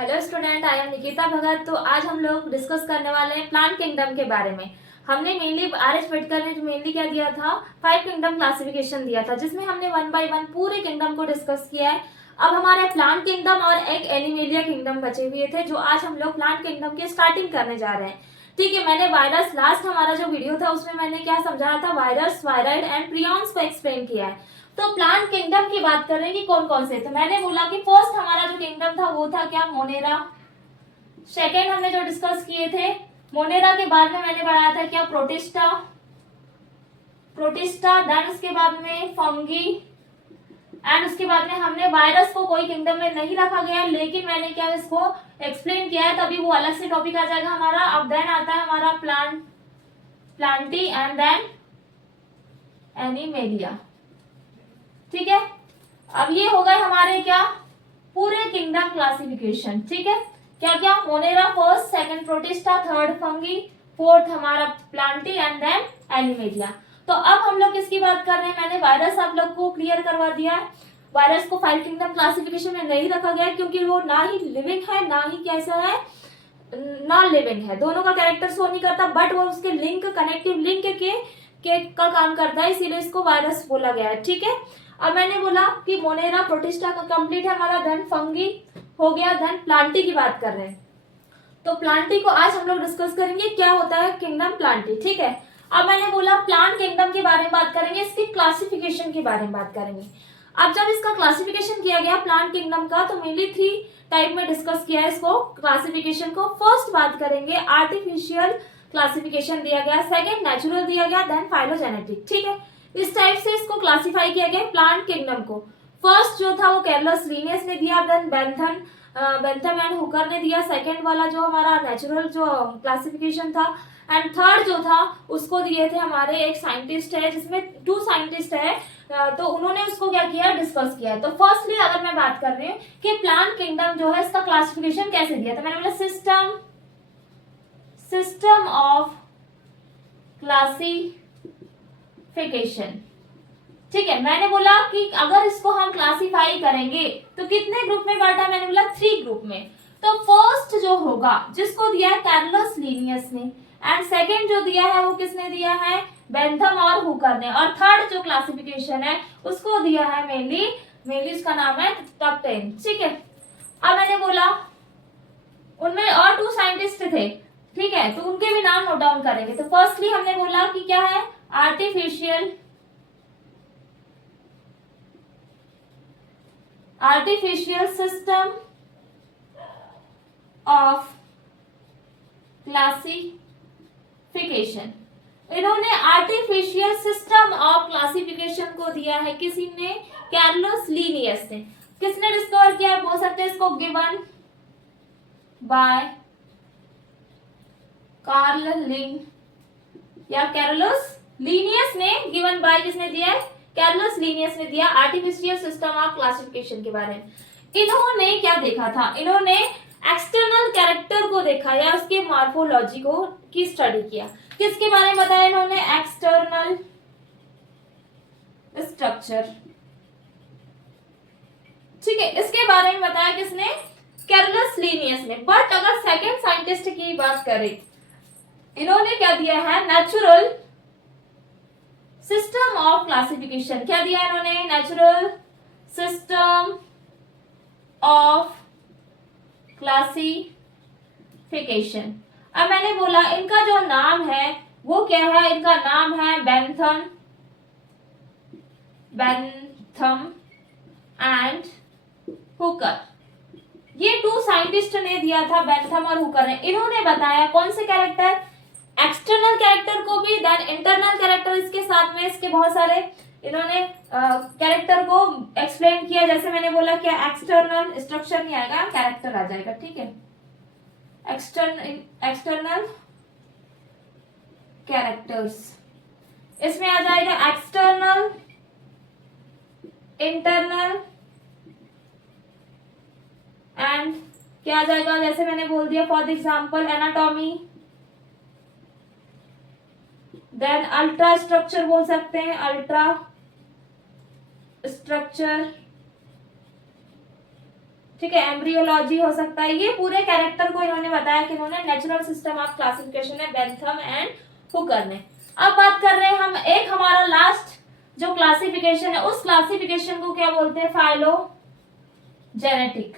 Hello student, I am Nikita Bhagat. तो आज हम लोग डिस्कस करने वाले हैं प्लांट किंगडम के बारे में। हमने मेनली आर एच मेडकर ने जो मेनली क्या दिया था, 5 किंगडम क्लासिफिकेशन दिया था, जिसमें हमने 1 बाय 1 पूरे किंगडम को डिस्कस किया है। अब हमारे प्लांट किंगडम और एक एनिमेलिया किंगडम बचे हुए थे, जो आज हम लोग प्लांट किंगडम की स्टार्टिंग करने जा रहे हैं। ठीक है, मैंने वायरस लास्ट हमारा जो वीडियो था उसमें मैंने क्या समझाया था, वायरस, वायराइड एंड प्रियॉन्स को एक्सप्लेन किया है। तो प्लांट किंगडम की बात कर रहे हैं कि कौन कौन से थे। मैंने बोला कि फर्स्ट हमारा जो किंगडम था वो था क्या, मोनेरा। सेकेंड हमने जो डिस्कस किए थे मोनेरा के बाद में मैंने बढ़ाया था क्या, प्रोटिस्टा। प्रोटिस्टा देन उसके बाद में फंगी एंड उसके बाद में हमने वायरस को कोई किंगडम में नहीं रखा गया, लेकिन मैंने क्या इसको एक्सप्लेन किया है, तभी वो अलग से टॉपिक आ जाएगा हमारा। अब देन आता है हमारा प्लांटी एंड देन एनिमेलिया। ठीक है, अब ये हो गए हमारे क्या, पूरे किंगडम क्लासिफिकेशन। ठीक है, क्या क्या, Monera first, second protista, third fungi, fourth हमारा प्लांटी एंड देन एनिमेलिया। तो अब हम लोग किसकी बात कर रहे हैं, मैंने वायरस आप लोग को क्लियर करवा दिया है। वायरस को 5 किंगडम क्लासिफिकेशन में नहीं रखा गया क्योंकि वो ना ही लिविंग है ना ही कैसा है, नॉन लिविंग है। दोनों का कैरेक्टर शो नहीं करता, बट वो उसके लिंक, कनेक्टिव लिंक के का काम करता है, इसीलिए इसको वायरस बोला गया है। ठीक है, अब मैंने बोला कि मोनेरा प्रोटिस्टा का कंप्लीट है हमारा, धन फंगी हो गया, धन प्लांटी की बात कर रहे हैं। तो प्लांटी को आज हम लोग डिस्कस करेंगे, क्या होता है किंगडम प्लांटी। ठीक है, अब मैंने बोला प्लांट किंगडम के बारे में बात करेंगे, इसकी क्लासिफिकेशन के बारे में बात करेंगे। अब जब इसका क्लासिफिकेशन किया गया प्लांट किंगडम का, तो मेनली 3 टाइप में डिस्कस किया है इसको, क्लासिफिकेशन को। फर्स्ट बात करेंगे आर्टिफिशियल क्लासिफिकेशन दिया गया, सेकेंड नेचुरल दिया गया, देन फाइलोजेनेटिक। ठीक है, इस टाइप से इसको क्लासिफाई किया गया प्लांट किंगडम को। फर्स्ट जो था वो कैरलस लीनियस ने दिया, देन बेंथम एंड हुकर ने दिया, सेकेंड वाला जो हमारा नेचुरल जो क्लासिफिकेशन था। एंड थर्ड जो था उसको दिए थे हमारे एक साइंटिस्ट है, जिसमें 2 साइंटिस्ट है, तो उन्होंने उसको क्या किया, डिस्कस किया। तो फर्स्टली अगर मैं बात कर रही हूँ कि प्लांट किंगडम जो है इसका क्लासिफिकेशन कैसे दिया, तो मैंने बोला सिस्टम ऑफ क्लासिफिकेशन। ठीक है, मैंने बोला कि अगर इसको हम क्लासिफाई करेंगे तो कितने ग्रुप में बांटा, मैंने बोला 3 ग्रुप में। तो फर्स्ट जो होगा जिसको दिया है कैरलस लीनियस ने, एंड सेकंड जो दिया है वो किसने दिया है, बेंथम और हुकर ने, और थर्ड जो क्लासिफिकेशन है उसको दिया है मेनली उसका नाम है टॉपटेन। ठीक है, अब मैंने बोला उनमें और 2 साइंटिस्ट थे। ठीक है, तो उनके भी नाम नोट डाउन करेंगे। तो फर्स्टली हमने बोला कि क्या है, आर्टिफिशियल सिस्टम ऑफ क्लासिफिकेशन। इन्होंने आर्टिफिशियल सिस्टम ऑफ क्लासिफिकेशन को दिया है, किसी ने, कैरलस लीनियस ने। किसने डिस्कवर किया, बोल सकते हैं इसको, गिवन बाय कार्ल लिंग या कैरलस लीनियस ने, गिवन बाय किसने दिया है, कैरलस लीनियस ने दिया आर्टिफिशियल सिस्टम ऑफ क्लासिफिकेशन के बारे में। इन्होंने क्या देखा था, इन्होंने एक्सटर्नल कैरेक्टर को देखा या उसके मॉर्फोलॉजी को की स्टडी किया। किसके बारे में बताया इन्होंने, एक्सटर्नल स्ट्रक्चर। ठीक है, इसके बारे में बताया किसने, कैरलस लीनियस ने। बट अगर सेकंड साइंटिस्ट की बात करें, इन्होंने क्या दिया है, नेचुरल सिस्टम ऑफ क्लासिफिकेशन। क्या दिया इन्होंने, नेचुरल सिस्टम ऑफ क्लासिफिकेशन। अब मैंने बोला इनका जो नाम है वो क्या है, इनका नाम है बेंथम एंड हुकर। ये 2 साइंटिस्ट ने दिया था, बेंथम और हुकर ने। इन्होंने बताया कौन से कैरेक्टर, एक्सटर्नल कैरेक्टर को भी, देन इंटरनल कैरेक्टर इसके साथ में, इसके बहुत सारे इन्होंने कैरेक्टर को एक्सप्लेन किया। जैसे मैंने बोला क्या, एक्सटर्नल स्ट्रक्चर नहीं आएगा, कैरेक्टर आ जाएगा। ठीक है, एक्सटर्नल कैरेक्टर्स, इसमें आ जाएगा एक्सटर्नल, इंटरनल एंड क्या आ जाएगा, जैसे मैंने बोल दिया for example anatomy, then ultra structure बोल सकते हैं, अल्ट्रा स्ट्रक्चर। ठीक है, एम्ब्रियोलॉजी हो सकता है। ये पूरे कैरेक्टर को इन्होंने बताया कि इन्होंने नेचुरल सिस्टम ऑफ क्लासिफिकेशन में बेंथम एंड हुकर ने। अब बात कर रहे हैं हम एक हमारा लास्ट जो क्लासिफिकेशन है, उस क्लासिफिकेशन को क्या बोलते हैं? Phylogenetic.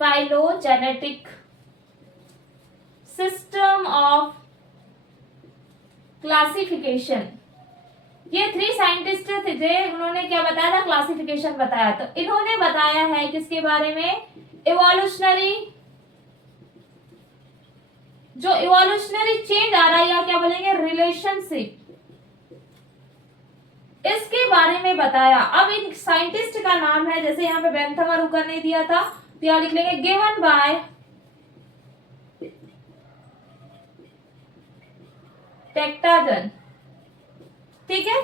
Phylogenetic system of classification. ये 3 साइंटिस्ट थे, उन्होंने क्या बताया था? क्लासिफिकेशन बताया। तो इन्होंने बताया है किसके बारे में? इवोल्यूशनरी, जो इवोल्यूशनरी चेंज आ रहा है या क्या बोलेंगे रिलेशनशिप, इसके बारे में बताया। अब इन साइंटिस्ट का नाम है, जैसे यहाँ पे बेंथम और हुकर ने दिया था, तो यहाँ लिख लेंगे गिवन बाय टेक्टाजन। ठीक है,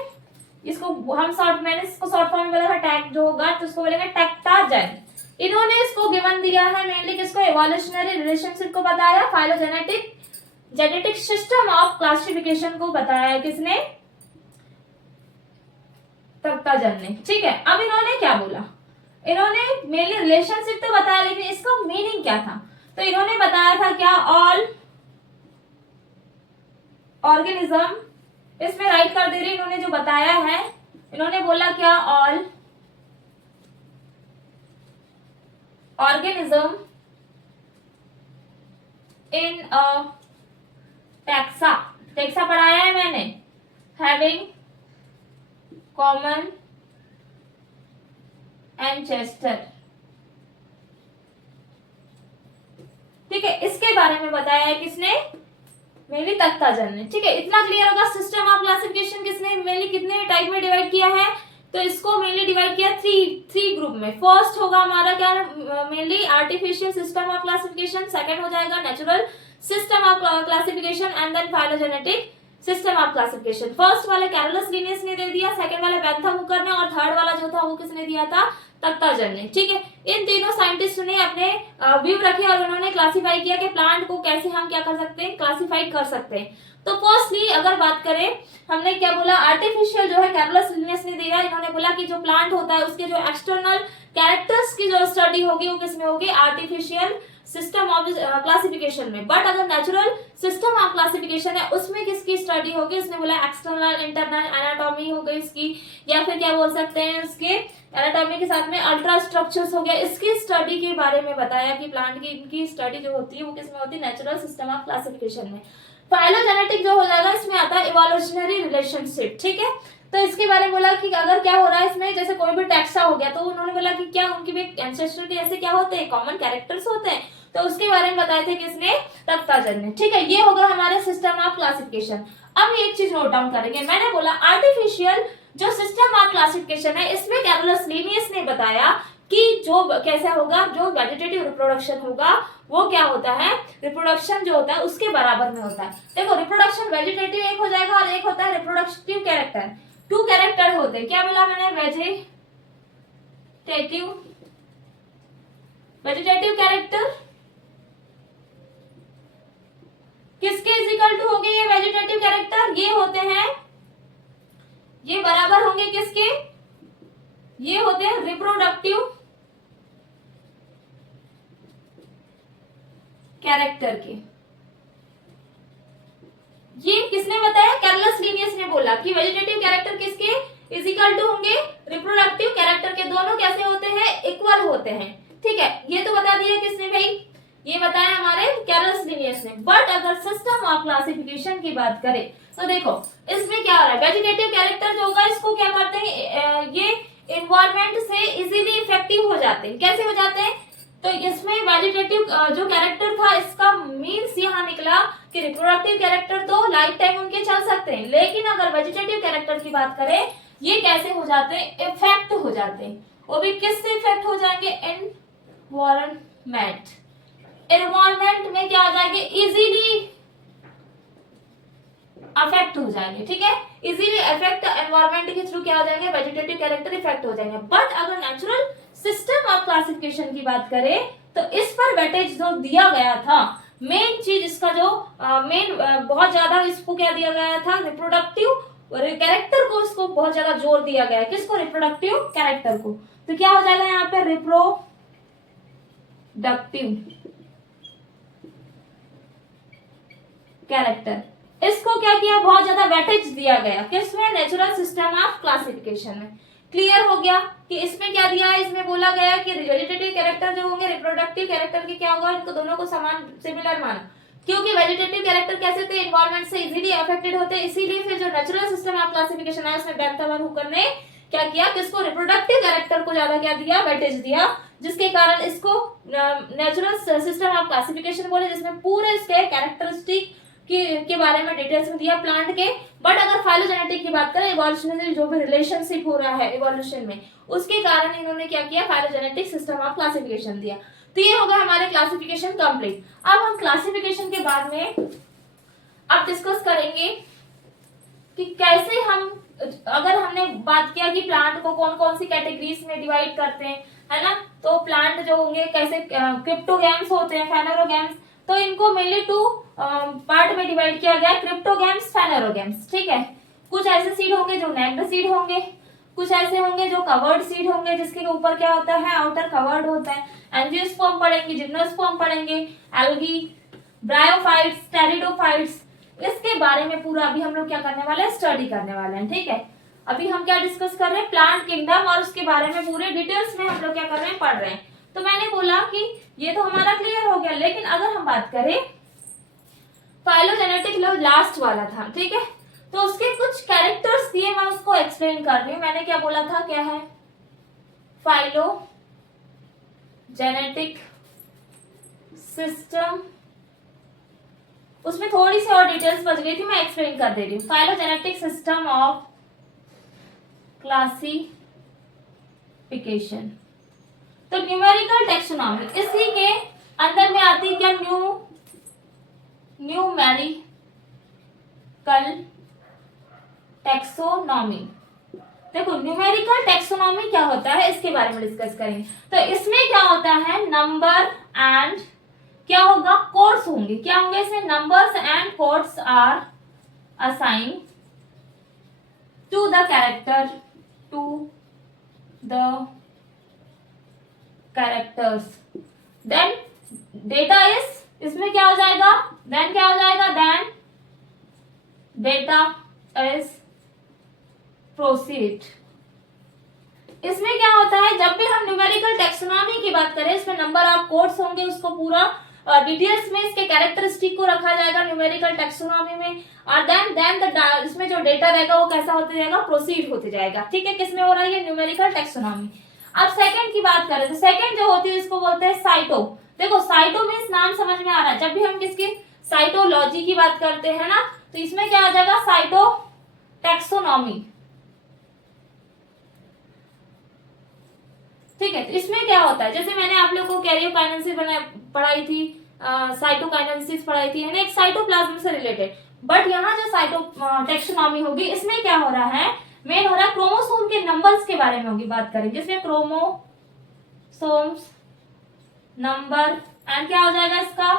इसको हम मैंने इसको शॉर्ट फॉर्म में बोला था टैग जो होगा, तो उसको बोलेंगे टेक्टाजन। इन्होंने इसको गिवन दिया है मेनली किसको? इवोल्यूशनरी रिलेशनशिप को बताया, phylogenetic genetic system of classification को बताया है किसने? टेक्टाजन ने। ठीक है, अब इन्होंने क्या बोला? इन्होंने मेनली रिलेशनशिप तो बताया, लेकिन इसका मीनिंग क्या था? तो इन्होंने बताया था क्या? ऑल ऑर्गेनिज्म, इसमें राइट कर दे रही, इन्होंने जो बताया है, इन्होंने बोला क्या? All organism in a taxa, taxa पढ़ाया है मैंने, हैविंग कॉमन एंसेस्टर। ठीक है, इसके बारे में बताया है किसने? मेनली टेक्टाजन ने। ठीक है, इतना क्लियर होगा। सिस्टम ऑफ क्लासिफिकेशन किसने मेनली कितने टाइप में डिवाइड किया है? तो इसको मेनली डिवाइड किया थ्री ग्रुप में। फर्स्ट होगा हमारा क्या? Mainly artificial system of classification, second हो जाएगा natural system of classification and then phylogenetic system of classification. First वाले कैरोलस लिनियस ने दे दिया, सेकंड वाले बेंथम हुकर ने, और थर्ड वाला जो था वो किसने दिया था? टेक्टाजन ने। ठीक है, इन तीनों साइंटिस्ट ने अपने व्यू रखे और उन्होंने क्लासिफाई किया कि प्लांट को कैसे हम क्या कर सकते हैं? क्लासिफाई कर सकते हैं। तो फर्स्टली अगर बात करें, हमने क्या बोला? आर्टिफिशियल जो है कैरोलस लिनियस ने दिया, इन्होंने बोला कि जो प्लांट होता है उसके जो एक्सटर्नल कैरेक्टर्स की जो स्टडी होगी वो किसमें होगी? आर्टिफिशियल सिस्टम ऑफ क्लासिफिकेशन में। बट अगर नेचुरल सिस्टम ऑफ क्लासिफिकेशन है उसमें किसकी स्टडी होगी? उसने बोला एक्सटर्नल इंटरनल एनाटॉमी हो गई इसकी, या फिर क्या बोल सकते हैं उसके एनाटॉमी के साथ में अल्ट्रा स्ट्रक्चर्स हो गया, इसकी स्टडी के बारे में बताया कि प्लांट की इनकी स्टडी जो होती है वो किसमें होती है? नेचुरल सिस्टम ऑफ क्लासिफिकेशन में। फाइलोजेनेटिक जो हो जाएगा इसमें आता है इवोल्यूशनरी रिलेशनशिप। ठीक है, तो इसके बारे में बोला कि अगर क्या हो रहा है इसमें, जैसे कोई भी टैक्सा हो गया तो उन्होंने बोला कि क्या उनकी भी एंसेस्ट्रली ऐसे क्या होते हैं? कॉमन कैरेक्टर्स होते हैं, तो उसके बारे में बताए थे किसने? टेक्टाजन ने। ठीक है, ये होगा हमारे सिस्टम ऑफ क्लासिफिकेशन। अब एक चीज नोट डाउन करेंगे, मैंने बोला आर्टिफिशियल जो सिस्टम ऑफ क्लासिफिकेशन है इसमें कैरोलस लिनियस ने बताया कि जो कैसा होगा? जो वेजिटेटिव रिप्रोडक्शन होगा वो क्या होता है? रिप्रोडक्शन जो होता है उसके बराबर में होता है। देखो, रिप्रोडक्शन वेजिटेटिव एक हो जाएगा और एक होता है रिप्रोडक्टिव कैरेक्टर। 2 कैरेक्टर होते हैं। क्या बोला मैंने? वेजिटेटिव कैरेक्टर किसके इज इक्वल टू होंगे? ये वेजिटेटिव कैरेक्टर ये होते हैं, ये बराबर होंगे किसके? ये होते हैं रिप्रोडक्टिव कैरेक्टर के। ये किसने बताया? कैरोलस लिनियस ने बोला कि वेजिटेटिव कैरेक्टर किसके इज इक्वल टू होंगे? रिप्रोडक्टिव कैरेक्टर के। दोनों कैसे होते हैं? इक्वल होते हैं। ठीक है, ये तो बता दिया किसने भाई? ये बताया हमारे कैरोलस लिनियस ने। बट अगर सिस्टम ऑफ क्लासिफिकेशन की बात करें तो देखो इसमें क्या हो रहा है? वेजिटेटिव कैरेक्टर जो होगा इसको क्या करते हैं? ये एनवायरमेंट से इजीली इफेक्टिव हो जाते हैं। कैसे हो जाते हैं? तो इसमें वेजिटेटिव जो कैरेक्टर था इसका मीन्स यहाँ निकला कि रिप्रोडक्टिव कैरेक्टर तो लाइफ टाइम उनके चल सकते हैं, लेकिन अगर वेजिटेटिव कैरेक्टर की बात करें ये कैसे हो जाते हैं? इफेक्ट हो जाते हैं। वो भी किससे इफेक्ट हो जाएंगे? एनवायरमेंट। एनवायरमेंट में क्या हो जाएंगे? इजीली अफेक्ट हो जाएंगे। ठीक है, इजीली अफेक्ट एनवायरमेंट के थ्रू क्या हो जाएंगे? वेजिटेटिव कैरेक्टर इफेक्ट हो जाएंगे। बट अगर नेचुरल सिस्टम ऑफ क्लासिफिकेशन की बात करें तो इस पर वेटेज जो दिया गया था, मेन चीज इसका जो बहुत ज्यादा इसको क्या दिया गया था? रिप्रोडक्टिव कैरेक्टर को इसको बहुत ज्यादा जोर दिया गया है। किसको? रिप्रोडक्टिव कैरेक्टर को। तो क्या हो जाएगा यहाँ पे? रिप्रोडक्टिव कैरेक्टर, इसको क्या किया, बहुत ज्यादा वेटेज दिया गया किसमें, नेचुरल सिस्टम ऑफ क्लासिफिकेशन में। क्लियर हो गया कि इसमें क्या दिया है, इसमें बोला गया कि वेजिटेटिव कैरेक्टर जो होंगे रिप्रोडक्टिव कैरेक्टर के क्या होगा, इनको दोनों को समान सिमिलर माना, क्योंकि वेजिटेटिव कैरेक्टर कैसे थे, इन्वायरमेंट से इजीली अफेक्टेड होते, इसीलिए फिर जो नेचुरल सिस्टम ऑफ क्लासिफिकेशन है उसमें बेंथम और हुकर ने क्या किया, किसको, रिप्रोडक्टिव कैरेक्टर को ज्यादा क्या दिया, वेटेज दिया, जिसके कारण इसको नेचुरल सिस्टम ऑफ क्लासिफिकेशन बोले, जिसमें पूरे इसके कैरेक्टरिस्टिक के बारे में डिटेल्स में दिया प्लांट के। बट अगर फाइलोजेनेटिक की बात करें, इवोल्यूशनरी जो भी रिलेशनशिप हो रहा है इवोल्यूशन में, उसके कारण इन्होंने क्या किया, फाइलोजेनेटिक सिस्टम ऑफ क्लासिफिकेशन दिया। तो ये हो गया हमारे क्लासिफिकेशन कंप्लीट। अब हम क्लासिफिकेशन के बाद में अब डिस्कस करेंगे कि कैसे हम, अगर हमने बात किया कि प्लांट को कौन कौन सी कैटेगरीज में डिवाइड करते हैं, है ना, तो प्लांट जो होंगे कैसे क्रिप्टोगैम्स होते हैं, फेनोरोगैम्स, तो इनको मेनली 2 पार्ट में डिवाइड किया गया है, क्रिप्टोगैम्स, फेनोरोगैम्स, ठीक है। कुछ ऐसे सीड होंगे जो नेक्ड सीड होंगे, कुछ ऐसे होंगे जो कवर्ड सीड होंगे, जिसके ऊपर क्या होता है, आउटर कवर्ड होता है। एंजियोस्पर्म पढ़ेंगे, जिम्नोस्पर्म पढ़ेंगे, एल्गी, ब्रायोफाइट्स, टेरिडोफाइट्स, इसके बारे में पूरा अभी हम लोग क्या करने वाले हैं, स्टडी करने वाले हैं, ठीक है। अभी हम क्या डिस्कस कर रहे हैं, प्लांट किंगडम, और उसके बारे में पूरे डिटेल्स में हम लोग क्या कर रहे हैं, पढ़ रहे हैं। तो मैंने बोला कि ये तो हमारा क्लियर हो गया, लेकिन अगर हम बात करें फाइलोजेनेटिक लो लास्ट वाला था, ठीक है, तो उसके कुछ कैरेक्टर्स दिए, मैं उसको एक्सप्लेन कर रही हूँ। मैंने क्या बोला था, क्या है फाइलोजेनेटिक सिस्टम, उसमें थोड़ी सी और डिटेल्स बच गई थी, मैं एक्सप्लेन कर दे रही हूँ। फाइलोजेनेटिक सिस्टम ऑफ क्लासिफिकेशन, तो न्यूमेरिकल टेक्सोनॉमी, इसी के अंदर में आती है क्या, न्यूमेरिकल टेक्सोनॉमी। देखो न्यूमेरिकल टेक्सोनॉमी क्या होता है, इसके बारे में डिस्कस करेंगे। तो इसमें क्या होता है, नंबर एंड क्या होगा, कोड्स होंगे, क्या होंगे इसमें, numbers and codes are assign to the character, to the characters, then data is, इसमें क्या हो जाएगा, देन क्या हो जाएगा, देन डेटा इज प्रोसीड। इसमें क्या होता है, जब भी हम न्यूमेरिकल टेक्सोनॉमी की बात करें, इसमें नंबर ऑफ कोड्स होंगे, उसको पूरा डिटेल्स में इसके कैरेक्टरिस्टिक को रखा जाएगा न्यूमेरिकल टेक्सोनॉमी में, और देन इसमें जो डेटा रहेगा वो कैसा होते जाएगा, प्रोसीड होते जाएगा, ठीक है। किसमें हो रहा है ये, न्यूमेरिकल टेक्सोनॉमी। अब सेकंड की बात करें, तो सेकंड जो होती है इसको बोलते हैं साइटो। देखो साइटो मींस नाम समझ में आ रहा है, जब भी हम किसकी साइटोलॉजी की बात करते हैं ना, तो इसमें क्या आ जाएगा, साइटो टेक्सोनॉमी, ठीक है। तो इसमें क्या होता है, जैसे मैंने आप लोगों को कैरियोकाइनेसिस पढ़ाई थी, साइटोकाइनेसिस पढ़ाई थी, यानी एक साइटोप्लाज्म से रिलेटेड। बट यहाँ जो साइटो टेक्सोनॉमी होगी, इसमें क्या हो रहा है, मेन हो रहा है क्रोमोसोम के नंबर्स के बारे में होगी बात करेंगे, इसमें क्रोमोसोम्स नंबर एंड क्या हो जाएगा इसका,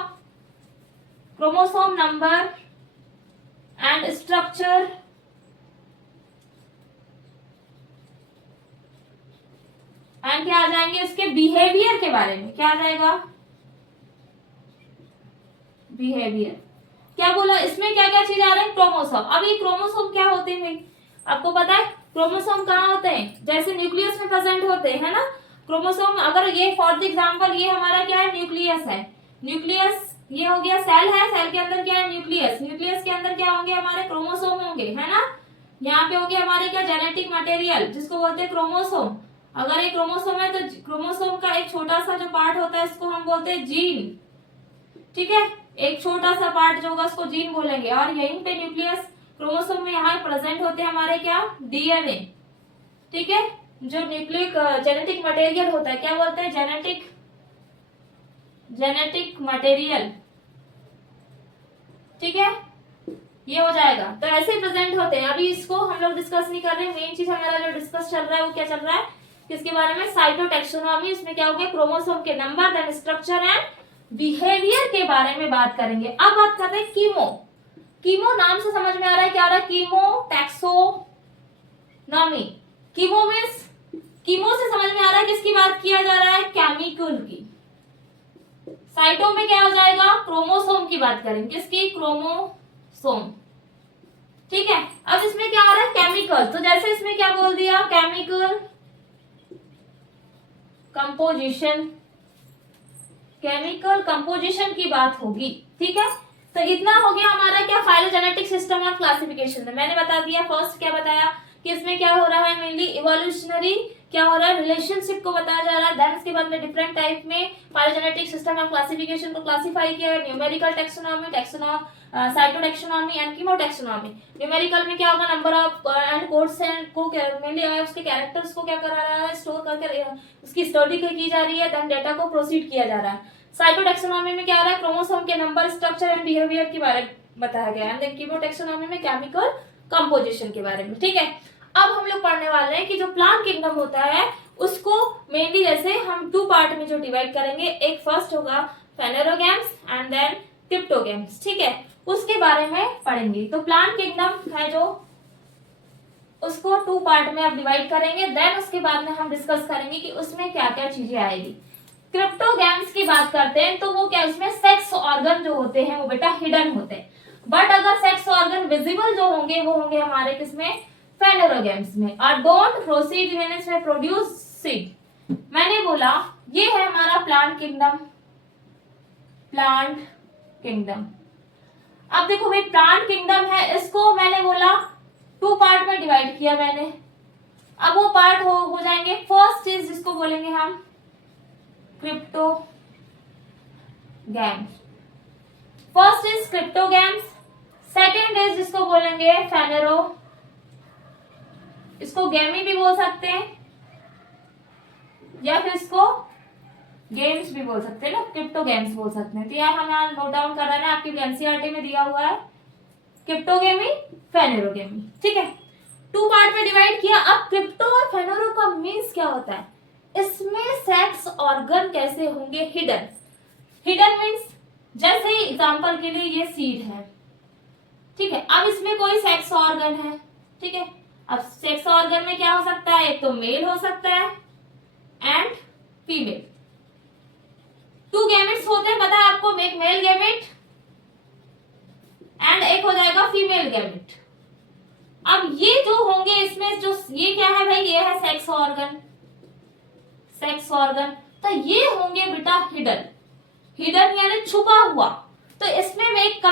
chromosome number and structure and क्या आ जाएंगे, उसके बिहेवियर के बारे में, क्या आ जाएगा, बिहेवियर। क्या बोला, इसमें क्या क्या चीज आ रहा है, क्रोमोसोम। अब ये क्रोमोसोम क्या होते हैं भाई, आपको पता है क्रोमोसोम कहाँ होते हैं, जैसे न्यूक्लियस में प्रेजेंट होते हैं, है ना क्रोमोसोम। अगर ये फॉर एग्जांपल ये हमारा क्या है, न्यूक्लियस है, न्यूक्लियस ये हो गया, सेल है, सेल के अंदर क्या है, न्यूक्लियस, न्यूक्लियस के अंदर क्या होंगे, हमारे क्रोमोसोम होंगे, है ना। यहाँ पे हो गया हमारे क्या, जेनेटिक मटेरियल, जिसको बोलते हैं क्रोमोसोम। अगर एक क्रोमोसोम है तो क्रोमोसोम का एक छोटा सा जो पार्ट होता है इसको हम बोलते हैं जीन, ठीक है, एक छोटा सा पार्ट जो होगा उसको जीन बोलेंगे। और यहीं पे न्यूक्लियस क्रोमोसोम में यहाँ प्रेजेंट होते हैं हमारे क्या, डीएनए, ठीक है, जो न्यूक्लिक जेनेटिक मटेरियल होता है, क्या बोलते हैं, जेनेटिक मटेरियल, ठीक है, ये हो जाएगा। तो ऐसे प्रेजेंट होते हैं। अभी इसको हम लोग डिस्कस नहीं कर रहे, मेन चीज हमारा जो डिस्कस चल रहा है वो क्या चल रहा है, किसके बारे में, साइटोटेक्सोनॉमी। इसमें क्या हो गया, क्रोमोसोम के number, then structure and behaviour के बारे में बात करेंगे। अब बात करते हैं कीमो। कीमो नाम से समझ में आ रहा है क्या हो रहा है, chemo taxonomy. Chemo means, chemo से समझ में आ रहा है किसकी बात किया जा रहा है, केमिकल की, साइटों में क्या हो जाएगा, क्रोमोसोम की बात करेंगे, किसकी, क्रोमोसोम। ठीक है, अब इसमें क्या आ रहा है, केमिकल, तो जैसे इसमें क्या बोल दिया, केमिकल कंपोजिशन, केमिकल कंपोजिशन की बात होगी। ठीक है, तो इतना हो गया हमारा क्या, फाइलोजेनेटिक सिस्टम ऑफ क्लासिफिकेशन में मैंने बता दिया। फर्स्ट क्या बताया कि इसमें क्या हो रहा है, मेनली इवोल्यूशनरी क्या हो रहा है, रिलेशनशिप को बताया जा रहा है। देन उसके बाद में डिफरेंट टाइप में फाइलोजेनेटिक सिस्टम ऑफ क्लासिफिकेशन को क्लासिफाई किया है, numerical taxonomy, cytotaxonomy and chemotaxonomy. Numerical में क्या होगा, number of and codes and को मेनली उसके कैरेक्टर्स को क्या करा रहा है, स्टोर करके उसकी स्टडी की जा रही है, देन डेटा को प्रोसीड किया जा रहा है। साइटोटेक्सोनॉमी में क्या आ रहा है, क्रोमोसोम के नंबर, स्ट्रक्चर एंड बिहेवियर के बारे में बताया गया है। एंड कीमोटेक्सोनॉमी में केमिकल कंपोजिशन के बारे में। ठीक है, अब हम लोग पढ़ने वाले हैं कि जो प्लांट किंगडम होता है उसको मेनली जैसे हम 2 पार्ट में जो डिवाइड करेंगे, एक फर्स्ट होगा फेनेरोगैम्स एंड देन क्रिप्टोगैम्स। ठीक है, उसके बारे में पढ़ेंगे। तो प्लांट किंगडम है जो, उसको 2 पार्ट में अब डिवाइड करेंगे, देन उसके बाद में हम डिस्कस करेंगे कि उसमें क्या क्या चीजें आएगी। क्रिप्टोगैम्स की बात करते हैं तो वो क्या, उसमें सेक्स ऑर्गन जो होते हैं वो बेटा हिडन होते हैं, बट अगर सेक्स ऑर्गन विजिबल जो होंगे वो होंगे हमारे किसमें, फेनेरोगैम्स में। और डोंट प्रोसीड मींस में प्रोड्यूस सीड। मैंने बोला ये है हमारा प्लांट किंगडम, प्लांट किंगडम। अब देखो भाई प्लांट किंगडम है, इसको मैंने बोला 2 पार्ट में डिवाइड किया मैंने। अब वो पार्ट हो जाएंगे, फर्स्ट चीज जिसको बोलेंगे हम cryptogams, first is cryptogams, second is जिसको बोलेंगे फेनेरो, इसको गैमी भी बोल सकते हैं या फिर इसको गेम्स भी बोल सकते हैं ना, क्रिप्टो गेम्स बोल सकते हैं। तो यार हम यहाँ नोट डाउन कर रहे हैं, आपकी एनसीईआरटी में दिया हुआ है क्रिप्टोगेमी, फेनेरोगेमी। ठीक है, 2 पार्ट में डिवाइड किया। अब क्रिप्टो और फेनेरो का मीन्स क्या होता है, इसमें सेक्स ऑर्गन कैसे होंगे, हिडन। हिडन मीन्स जैसे एग्जांपल के लिए ये सीड है, ठीक है, अब इसमें कोई सेक्स ऑर्गन है। ठीक है, अब सेक्स ऑर्गन में क्या हो सकता है, एक तो मेल हो सकता है एंड फीमेल। 2 गैमेट्स होते हैं, पता है आपको, एक मेल गैमेट एंड एक हो जाएगा फीमेल गैमेट। अब ये जो होंगे इसमें जो ये क्या है भाई, ये है सेक्स ऑर्गन, सेक्स ऑर्गन, तो ये होंगे बेटा हिडन। हिडन यानी छुपा हुआ। तो इसमें एक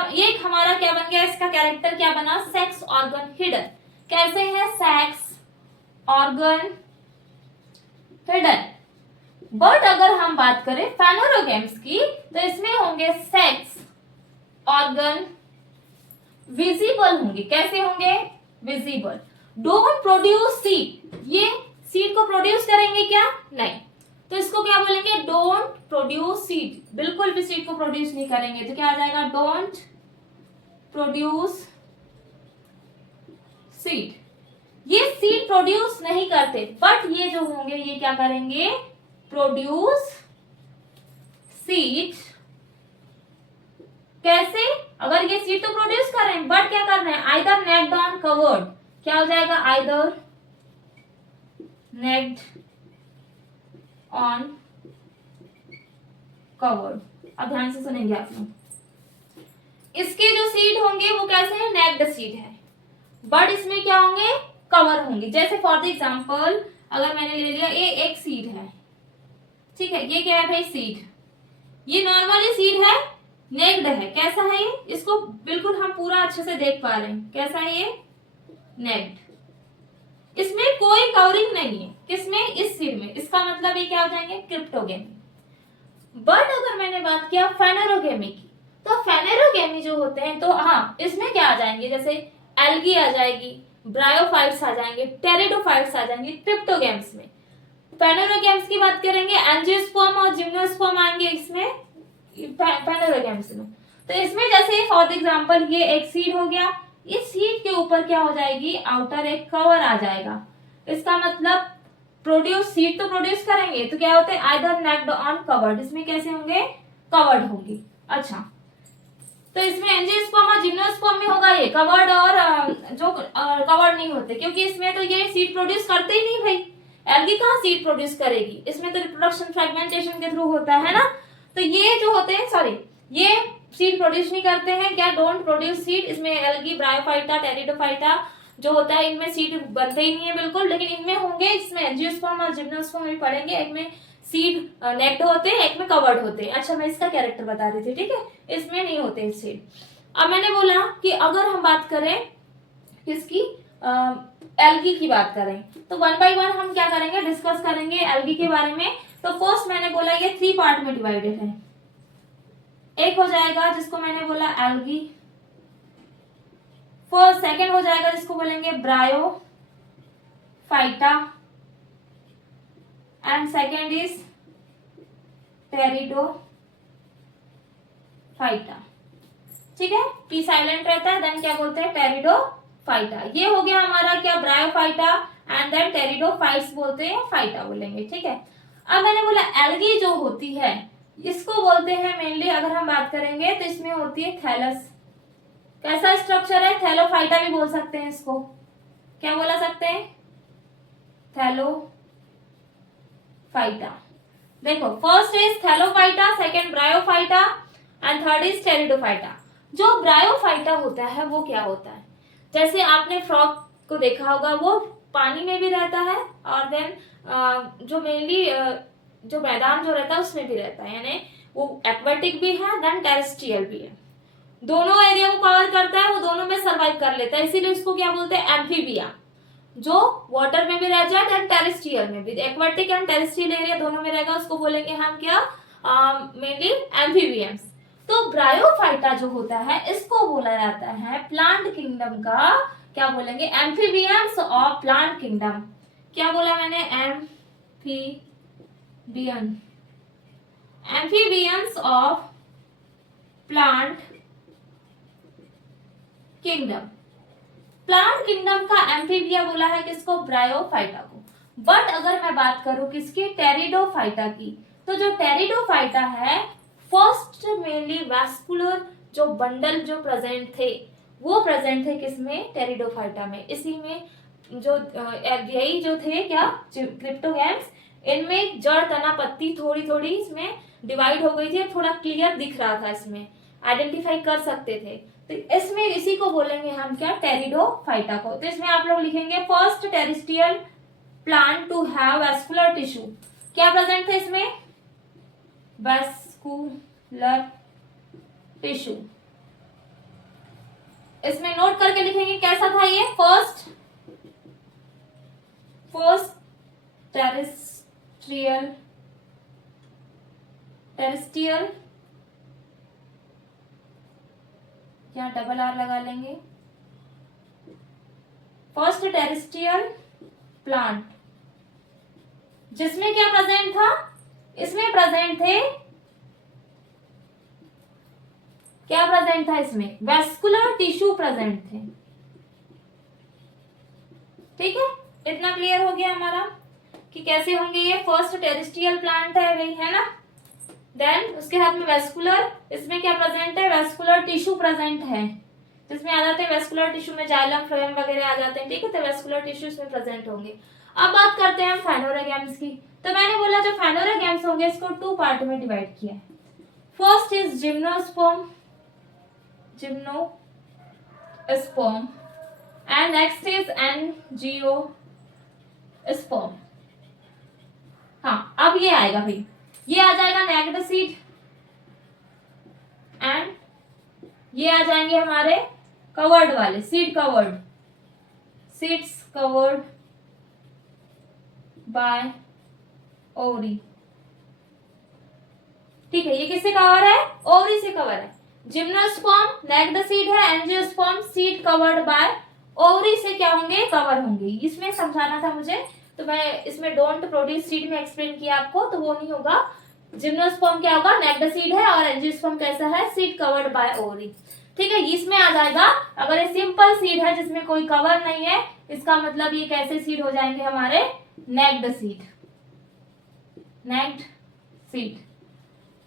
हमारा क्या बन गया, इसका कैरेक्टर क्या बना, सेक्स ऑर्गन हिडन। कैसे है, सेक्स ऑर्गन हिडन। बट अगर हम बात करें फेनेरोगैम्स की तो इसमें होंगे सेक्स ऑर्गन विजिबल होंगे। कैसे होंगे, विजिबल। डोंट प्रोड्यूस सीड, ये सीड को प्रोड्यूस करेंगे क्या, नहीं, तो इसको क्या बोलेंगे, डोंट प्रोड्यूस सीड, बिल्कुल भी सीड को प्रोड्यूस नहीं करेंगे। तो क्या आ जाएगा, डोंट प्रोड्यूस सीड। ये सीड प्रोड्यूस नहीं करते, बट ये जो होंगे ये क्या करेंगे, प्रोड्यूस सीड। कैसे, अगर ये सीड तो प्रोड्यूस कर रहे हैं बट क्या कर रहे हैं, आइदर नेक्ड ऑन कवर्ड, क्या हो जाएगा, आइदर नेक्ड ऑन कवर्ड। अब ध्यान से सुनेंगे आप लोग, इसके जो सीड होंगे वो कैसे है, नेक्ड सीड है, बट इसमें क्या होंगे, कवर होंगे। जैसे फॉर द एग्जांपल अगर मैंने ले लिया ये एक सीड है, ठीक है, ये क्या है भाई, सीड, ये नॉर्मली सीड है, नेक्ड है। कैसा है ये, इसको बिल्कुल हम पूरा अच्छे से देख पा रहे हैं, कैसा है ये, नेक्ड, इसमें कोई कवरिंग नहीं है, किसमें, इस सीड में, इसका मतलब ये क्या हो जाएंगे, क्रिप्टोगेमी। बट अगर मैंने बात किया फेनेरोगेमी की, तो फेनेरोगेमी जो होते हैं तो हाँ इसमें क्या आ जाएंगे, जैसे एल्गी आ जाएगी, ब्रायोफाइट्स आ जाएंगे, टेरिडोफाइट्स आ जाएंगे क्रिप्टोगेम्स में। फेनेरोगेम्स की बात करेंगे, एंजियोस्पर्म और जिम्नोस्पर्म आएंगे इसमें फेनेरोगेम्स में। तो इसमें जैसे फॉर एग्जांपल ये एक सीड हो गया, इस सीड के ऊपर क्या हो जाएगी, आउटर एक कवर आ जाएगा। इसका मतलब प्रोड्यूस, सीड तो प्रोड्यूस करेंगे तो क्या होते हैं, आइदर नेक्ड ऑन कवर्ड, इसमें कैसे होंगे, कवर्ड होंगे। अच्छा, तो इसमें एंजियोस्पर्म और जिम्नोस्पर्म में होगा ये कवर्ड, और जो कवर्ड नहीं होते, क्योंकि इसमें तो ये सीड प्रोड्यूस करते ही नहीं भाई, एल्गी कहाँ सीड प्रोड्यूस करेगी, इसमें तो रिप्रोडक्शन फ्रेगमेंटेशन के थ्रू होता है ना। तो ये जो होते हैं, सॉरी, ये सीड प्रोड्यूस नहीं करते हैं क्या, डोंट प्रोड्यूस सीड। इसमें एल्गी, ब्रायोफाइटा, टेरिडोफाइटा जो होता है इनमें सीड बनते ही नहीं है बिल्कुल, लेकिन इनमें होंगे, इसमें एंजियोस्पर्म और जिम्नोस्पर्म भी पढ़ेंगे। एक में सीड नेक्ड होते हैं, एक में कवर्ड होते हैं। अच्छा, मैं इसका कैरेक्टर बता रही थी, ठीक है, इसमें नहीं होते सीड। अब मैंने बोला कि अगर हम बात करें किसकी, एल्गी की बात करें, तो वन बाय वन हम क्या करेंगे, डिस्कस करेंगे एल्गी के बारे में। तो फर्स्ट मैंने बोला ये 3 पार्ट में डिवाइडेड है। एक हो जाएगा जिसको मैंने बोला एल्गी, फर्स्ट सेकंड हो जाएगा जिसको बोलेंगे bryophyta, and second is pteridophyta. ठीक है, पी साइलेंट रहता है, देन क्या बोलते हैं, टेरिडोफाइटा। ये हो गया हमारा क्या, ब्रायोफाइटा, एंड देन टेरिडोफाइट्स बोलते हैं, फाइटा बोलेंगे। ठीक है, अब मैंने बोला एल्गी जो होती है इसको बोलते हैं मेनली, अगर हम बात करेंगे तो इसमें होती है थैलस। कैसा स्ट्रक्चर है, थैलोफाइटा भी बोल सकते हैं इसको, क्या बोला सकते हैं, थैलोफाइटा। देखो, first is Thallophyta, second bryophyta, and third is pteridophyta. जो ब्रायोफाइटा होता है वो क्या होता है, जैसे आपने फ्रॉग को देखा होगा, वो पानी में भी रहता है और देन जो मेनली जो मैदान जो रहता है उसमें भी रहता है, यानी वो एक्वेटिक भी है देन टेरेस्ट्रियल भी है, दोनों एरिया को कवर करता है, वो दोनों में सरवाइव कर लेता है, इसीलिए उसको क्या बोलते हैं, एम्फीबिया। जो वाटर में भी रह जाए देन टेरेस्ट्रियल में भी, एक्वेटिक एंड टेरेस्ट्रियल एरिया दोनों में रहेगा, उसको बोलेंगे हम क्या, मेनली एम्फीबियंस। तो ब्रायोफाइटा जो होता है इसको बोला जाता है प्लांट किंगडम का, क्या बोलेंगे, एम्फीबियंस ऑफ प्लांट किंगडम। क्या बोला मैंने, amphibians of plant kingdom. Plant kingdom का एम्फीबिया बोला है किसको, ब्रायोफाइटा को। बट अगर मैं बात करूं किसकी, टेरिडोफाइटा की, तो जो टेरिडोफाइटा है फर्स्ट मेनली वैस्कुलर जो बंडल जो प्रेजेंट थे वो प्रेजेंट थे किसमें, टेरिडोफाइटा में। इसी में जो यही जो थे क्या, क्रिप्टोगैम्स, इनमें जड़, तना, पत्ती थोड़ी थोड़ी इसमें डिवाइड हो गई थी, थोड़ा क्लियर दिख रहा था, इसमें आइडेंटिफाई कर सकते थे। तो इसमें इसी को बोलेंगे हम क्या, टेरिडोफाइटा को। तो इसमें आप लोग लिखेंगे first terrestrial plant to have vascular tissue. क्या प्रेजेंट थे इसमें, वैस्कुलर टिश्यू। इसमें नोट करके लिखेंगे कैसा था ये, फर्स्ट टेरेस्ट्रियल या डबल आर लगा लेंगे, फर्स्ट टेरेस्ट्रियल प्लांट, जिसमें क्या प्रेजेंट था, इसमें प्रेजेंट थे, क्या प्रेजेंट था इसमें, वैस्कुलर टिश्यू प्रेजेंट थे। ठीक है, इतना क्लियर हो गया हमारा कि कैसे होंगे ये, फर्स्ट टेरेस्ट्रियल प्लांट है भाई, है ना, देन उसके हाथ में वैस्कुलर, इसमें क्या प्रेजेंट है, वैस्कुलर टिश्यू प्रेजेंट है, जिसमें आ जाते हैं वैस्कुलर टिश्यू में जाइलम, फ्लोएम वगैरह आ जाते हैं। ठीक है, तो वैस्कुलर टिश्यू इसमें प्रेजेंट होंगे। अब बात करते हैं हम फाइनोरेगैम्स की। तो मैंने बोला जो फाइनोरेगैम्स होंगे इसको 2 पार्ट में डिवाइड किया है। First is gymnosperm and next is angiosperm. हाँ, अब ये आएगा भाई, ये आ जाएगा नेक्ड सीड, एंड ये आ जाएंगे हमारे कवर्ड वाले, सीड्स कवर्ड बाय ओवरी। ठीक है, ये किससे कवर है, ओवरी से कवर है। जिम्नोस्पर्म नेक्ड सीड है, angiosperm seed covered by ovary से क्या होंगे, कवर होंगे। इसमें समझाना था मुझे, तो मैं इसमें डोंट प्रोड्यूस सीड में एक्सप्लेन किया आपको, तो वो नहीं होगा। जिम्नोस्पर्म क्या होगा, नेक्ड सीड है, और एंजियोस्पर्म कैसा है, सीड कवर्ड बाय ओवरी। ठीक है, इसमें आ जाएगा, अगर ये सिंपल सीड है जिसमें कोई कवर नहीं है, इसका मतलब ये कैसे सीड हो जाएंगे हमारे, नेक्ड सीड।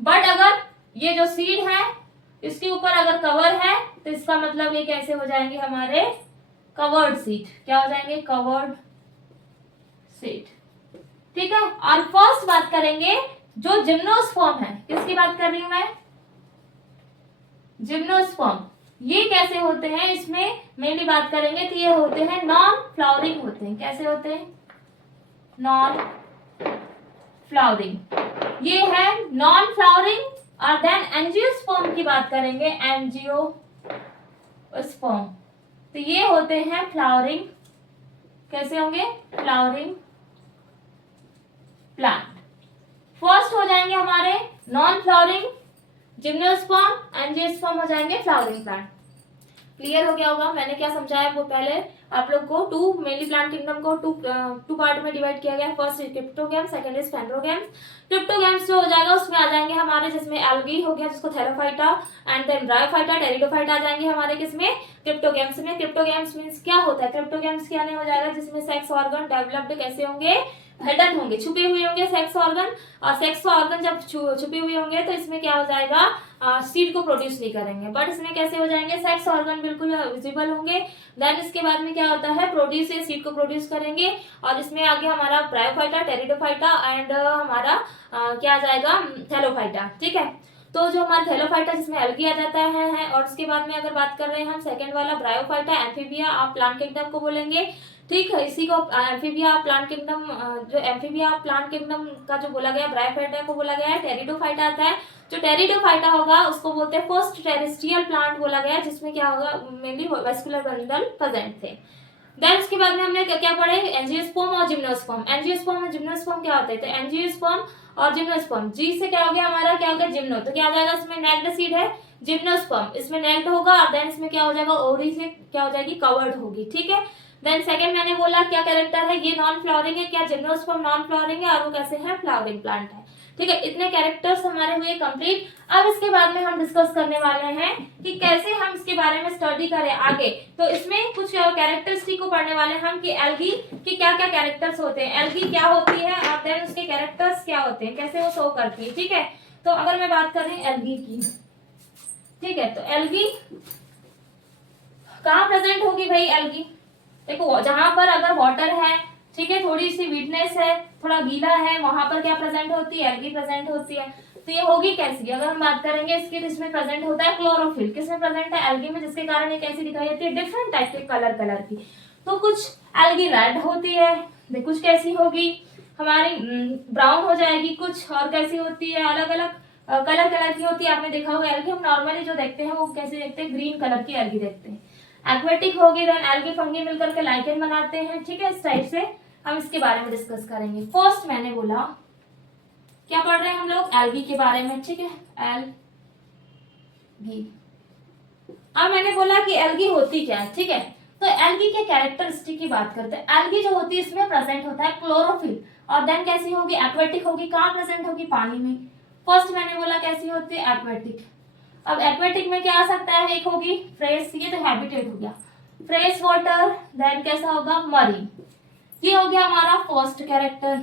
बट अगर ये जो सीड है इसके ऊपर अगर कवर है तो इसका मतलब ये कैसे हो जाएंगे हमारे, कवर्ड सीड। क्या हो जाएंगे, कवर्ड सीड। ठीक है, और फर्स्ट बात करेंगे जो जिम्नोस्पर्म है, किसकी बात कर रही हूं मैं, जिम्नोस्पर्म, ये कैसे होते हैं, इसमें मेनली बात करेंगे तो ये होते हैं नॉन फ्लावरिंग होते हैं। कैसे होते हैं, नॉन फ्लावरिंग, ये है नॉन फ्लावरिंग। और देन एंजियोस्पर्म की बात करेंगे, एंजियोस्पर्म, तो ये होते हैं फ्लावरिंग। कैसे होंगे, फ्लावरिंग प्लांट। फर्स्ट हो जाएंगे हमारे नॉन फ्लावरिंग जिम्नोस्पर्म, एंजियोस्पर्म हो जाएंगे फ्लावरिंग प्लांट। क्लियर हो गया होगा, मैंने क्या समझाया वो पहले आप लोग को। टू मेनली प्लांट किंगडम को टू पार्ट में डिवाइड किया गया। First is cryptogams, second is phanerogams. Cryptogams जो हो जाएगा उसमें आ जाएंगे हमारे, जिसमें एल्गी हो गया जिसको thallophyta, and then bryophyta, pteridophyta आ जाएंगे हमारे किसमें, क्रिप्टोगैम्स में। क्रिप्टोगैम्स मींस क्या होता है, क्रिप्टोगैम्स क्या नहीं हो जाएगा, जिसमें सेक्स ऑर्गन डेवलप्ड कैसे होंगे, हिडन होंगे, छुपे हुए होंगे सेक्स ऑर्गन। और सेक्स ऑर्गन जब छुपे हुए होंगे तो इसमें क्या हो जाएगा, सीड को प्रोड्यूस नहीं करेंगे। बट इसमें कैसे हो जाएंगे, सेक्स ऑर्गन बिल्कुल विजिबल होंगे। देन इसके बाद में क्या होता है, प्रोड्यूस, ये सीड को प्रोड्यूस करेंगे। और इसमें आगे हमारा ब्रायोफाइटा, टेरिडोफाइटा एंड हमारा क्या आ जाएगा, थैलोफाइटा। ठीक है, तो जो हमारा थैलोफाइटा जिसमें एल्गी आ जाता है। और उसके बाद में अगर बात कर रहे हैं हम सेकंड वाला ब्रायोफाइटा, एम्फीबिया, आप प्लांट किंगडम को बोलेंगे। ठीक है, इसी को एम्फीबिया प्लांट किंगडम, जो एम्फीबिया प्लांट किंगडम का जो बोला गया, ब्रायोफाइटा को बोला गया है। टेरिडोफाइटा आता है, जो टेरिडोफाइटा होगा उसको बोलते हैं फर्स्ट टेरेस्ट्रियल प्लांट बोला गया, जिसमें क्या होगा, मेनली वेस्कुलर बंडल प्रेजेंट थे। देन उसके बाद में हमने क्या पढ़े, एंजियोस्पर्म और जिम्नोस्पर्म। एंजियोस्पर्म और जिम्नोस्पर्म क्या होते हैं, तो एंजियोस्पर्म और जिम्नोस्पर्म, जी से क्या हो गया हमारा, क्या हो गया जिम्नो, तो क्या आ जाएगा, इसमें नेक्ड सीड है, जिम्नोस्पर्म इसमें नेक्ड होगा। और देन इसमें क्या हो जाएगा, ओवरी से क्या हो जाएगी, कवर्ड होगी। ठीक है, देन सेकंड मैंने बोला क्या कैरेक्टर है, ये नॉन फ्लावरिंग है, क्या जिम्नोस्पर्म नॉन फ्लावरिंग है और वो कैसे है, फ्लावरिंग प्लांट है। ठीक है, इतने कैरेक्टर्स हमारे हुए कंप्लीट। अब इसके बाद में हम डिस्कस करने वाले हैं कि कैसे हम इसके बारे में स्टडी करें आगे। तो इसमें कुछ कैरेक्टरिस्टिक को पढ़ने वाले हैं हम कि एल्गी के क्या क्या कैरेक्टर्स होते हैं, एल्गी क्या होती है और देन उसके कैरेक्टर्स क्या होते हैं, कैसे वो शो करती है। ठीक है, तो अगर मैं बात करें एल्गी की, ठीक है, तो एल्गी कहाँ प्रेजेंट होगी भाई, एल्गी देखो जहां पर अगर वाटर है, ठीक है, थोड़ी सी वीटनेस है, थोड़ा गीला है, वहां पर क्या प्रेजेंट होती है, एल्गी प्रेजेंट होती है। तो ये होगी कैसी, अगर हम बात करेंगे इसकी, तो इसमें प्रेजेंट होता है क्लोरोफिल, किसमें प्रेजेंट है, एल्गी में, जिसके कारण ये कैसी दिखाई देती है, डिफरेंट टाइप के कलर की। तो कुछ एल्गी रेड होती है, कुछ कैसी होगी हमारी ब्राउन हो जाएगी, कुछ और कैसी होती है, अलग अलग कलर की होती है। आपने देखा होगा एल्गी हम नॉर्मली जो देखते हैं वो कैसे देखते हैं, ग्रीन कलर की एल्गी देखते हैं। एक्वेटिक होगी, देन एल्गी फंगी मिलकर के लाइकेन बनाते हैं। ठीक है, इस टाइप से हम इसके बारे में डिस्कस करेंगे। फर्स्ट मैंने बोला क्या पढ़ रहे हैं हम लोग, एल्गी के बारे में। ठीक है, एल्गी, अब मैंने बोला कि एल्गी होती क्या है। ठीक है, तो एल्गी के कैरेक्टरिस्टिक की बात करते हैं। एल्गी जो होती है इसमें प्रेजेंट होता है क्लोरोफिल, और देन कैसी होगी, एक्वेटिक होगी, कहाँ प्रेजेंट होगी, पानी में। फर्स्ट मैंने बोला कैसी होती है, एक्वेटिक। अब एक्वेटिक में क्या आ सकता है, एक होगी फ्रेश, ये तो हैबिटेट हो गया, फ्रेश वाटर, देन कैसा होगा, मरीन। ये हो गया हमारा फर्स्ट कैरेक्टर।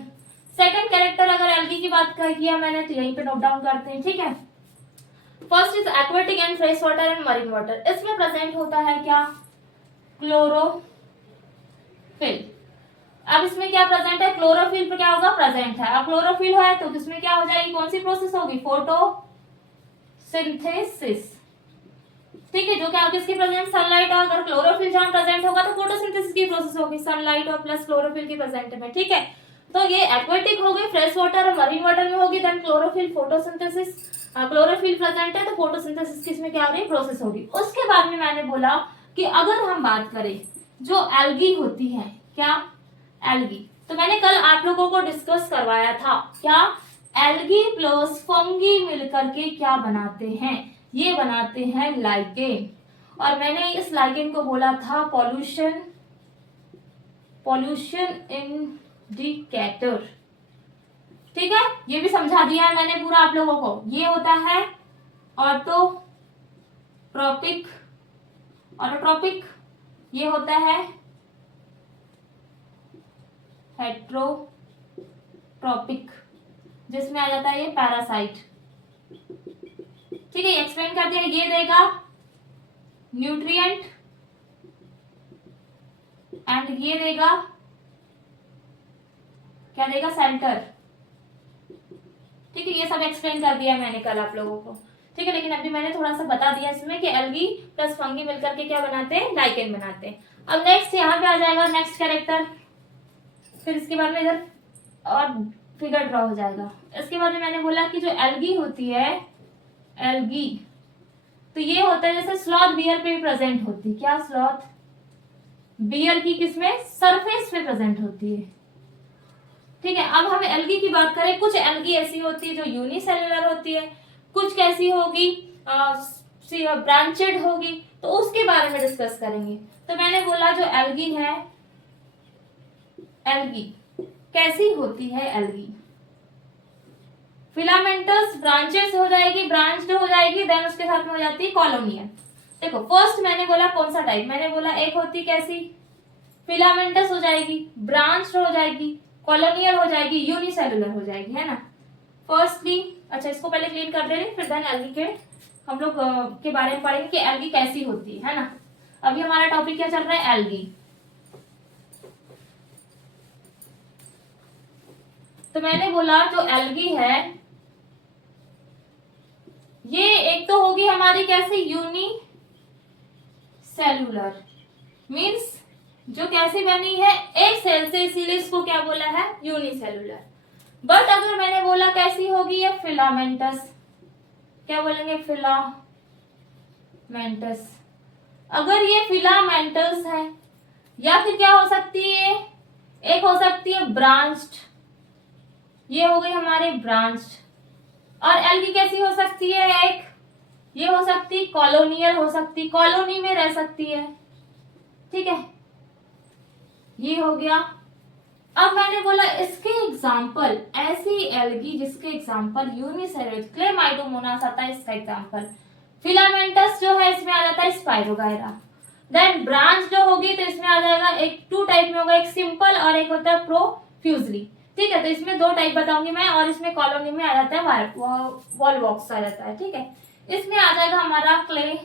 सेकंड कैरेक्टर अगर एल्गी की बात किया मैंने तो यहीं पे नोट डाउन करते हैं। ठीक है, first is aquatic and fresh water and marine water. इसमें प्रेजेंट होता है क्या, क्लोरोफिल। अब इसमें क्या प्रेजेंट है, क्लोरोफिल पे क्या होगा, प्रेजेंट है। अब क्लोरोफिल है तो इसमें क्या हो जाएगी, कौन सी प्रोसेस होगी, फोटोसिंथेसिस। ठीक है, जो क्या किसकी प्रेजेंट, सनलाइट, और अगर क्लोरोफिल जहां प्रेजेंट होगा तो फोटोसिंथेसिस की प्रोसेस होगी, सनलाइट और प्लस क्लोरोफिल की प्रेजेंट में। ठीक है, तो ये एक्वेटिक हो गई, फ्रेश वाटर और मरीन वाटर में होगी, then chlorophyll, photosynthesis, chlorophyll present है तो फोटोसिंथेसिस किसमें क्या हो रही है, प्रोसेस होगी। उसके बाद में मैंने बोला कि अगर हम बात करें जो एल्गी होती है, क्या एल्गी, तो मैंने कल आप लोगों को डिस्कस करवाया था, क्या एल्गी प्लस फंगी मिलकर के क्या बनाते हैं, ये बनाते हैं लाइकेन। और मैंने इस लाइकेन को बोला था पॉल्यूशन इंडिकेटर। ठीक है, ये भी समझा दिया है मैंने पूरा आप लोगों को। ये होता है ऑटोट्रोपिक, ये होता है हेट्रोट्रोपिक, जिसमें आ जाता है ये पैरासाइट। ठीक है, एक्सप्लेन कर दिया। ये देगा न्यूट्रिएंट एंड ये देगा क्या देगा, सेंटर। ठीक है, ये सब एक्सप्लेन कर दिया मैंने कल आप लोगों को, ठीक है। लेकिन अभी मैंने थोड़ा सा बता दिया इसमें कि एल्गी प्लस फंगी मिलकर के क्या बनाते हैं, लाइकेन बनाते हैं। अब नेक्स्ट यहाँ पे आ जाएगा नेक्स्ट कैरेक्टर, फिर इसके बाद में इधर और फिगर ड्रॉ हो जाएगा। इसके बाद में मैंने बोला कि जो एल्गी होती है, एल्गी, तो ये होता है जैसे स्लॉथ बियर पे प्रेजेंट होती है। क्या? स्लॉथ बियर की किसमें? सरफेस पे प्रेजेंट होती है, ठीक है। अब हम एल्गी की बात करें, कुछ एल्गी ऐसी होती है जो यूनिसेलुलर होती है, कुछ कैसी होगी, ब्रांचेड होगी, तो उसके बारे में डिस्कस करेंगे। तो मैंने बोला जो एल्गी है, एल्गी कैसी होती है? एल्गी फिलामेंटस ब्रांचेस हो जाएगी, ब्रांच्ड हो जाएगी, देन उसके साथ में हो जाती है कॉलोनियल। देखो फर्स्ट मैंने बोला कौन सा टाइप, मैंने बोला एक होती कैसी, फिलामेंटस हो जाएगी, ब्रांच्ड हो जाएगी, कॉलोनियल हो जाएगी, यूनिसेलुलर हो जाएगी, है ना। फर्स्टली, अच्छा इसको पहले क्लीन कर दे रहे, फिर देन एल्गी के हम लोग के बारे में पढ़ेंगे कि एल्गी कैसी होती है ना। अभी हमारा टॉपिक क्या चल रहा है? एल्गी। तो मैंने बोला जो एल्गी है ये एक तो होगी हमारी कैसी, यूनिसेलुलर, मींस जो कैसी बनी है, एक सेल से, इसीलिए इसको क्या बोला है, यूनिसेलुलर। बट अगर मैंने बोला कैसी होगी ये फिलामेंटस, क्या बोलेंगे, फिलामेंटस। अगर ये फिलामेंटस है, या फिर क्या हो सकती है, एक हो सकती है ब्रांच्ड, ये हो गई हमारे ब्रांच्ड। और एल्गी कैसी हो सकती है, एक ये हो सकती, कॉलोनियल हो सकती, कॉलोनी में रह सकती है, ठीक है, ये हो गया। अब मैंने बोला इसके एग्जाम्पल, ऐसी एल्गी जिसके एग्जाम्पल यूनिसेलुलर, क्लेमाइडोमोनास आता है इसका एग्जाम्पल, फिलामेंटस जो है इसमें आ जाता है स्पाइरोगायरा। देन ब्रांच जो होगी तो इसमें आ जाएगा, एक टू टाइप में होगा, एक सिंपल और एक होता है प्रोफ्यूजली, ठीक है। तो इसमें दो टाइप बताऊंगी मैं, और इसमें कॉलोनी में आ जाता है वॉलवॉक्स आ जाता है, ठीक है। इसमें आ जाएगा हमारा क्लेमाइडोमोनास,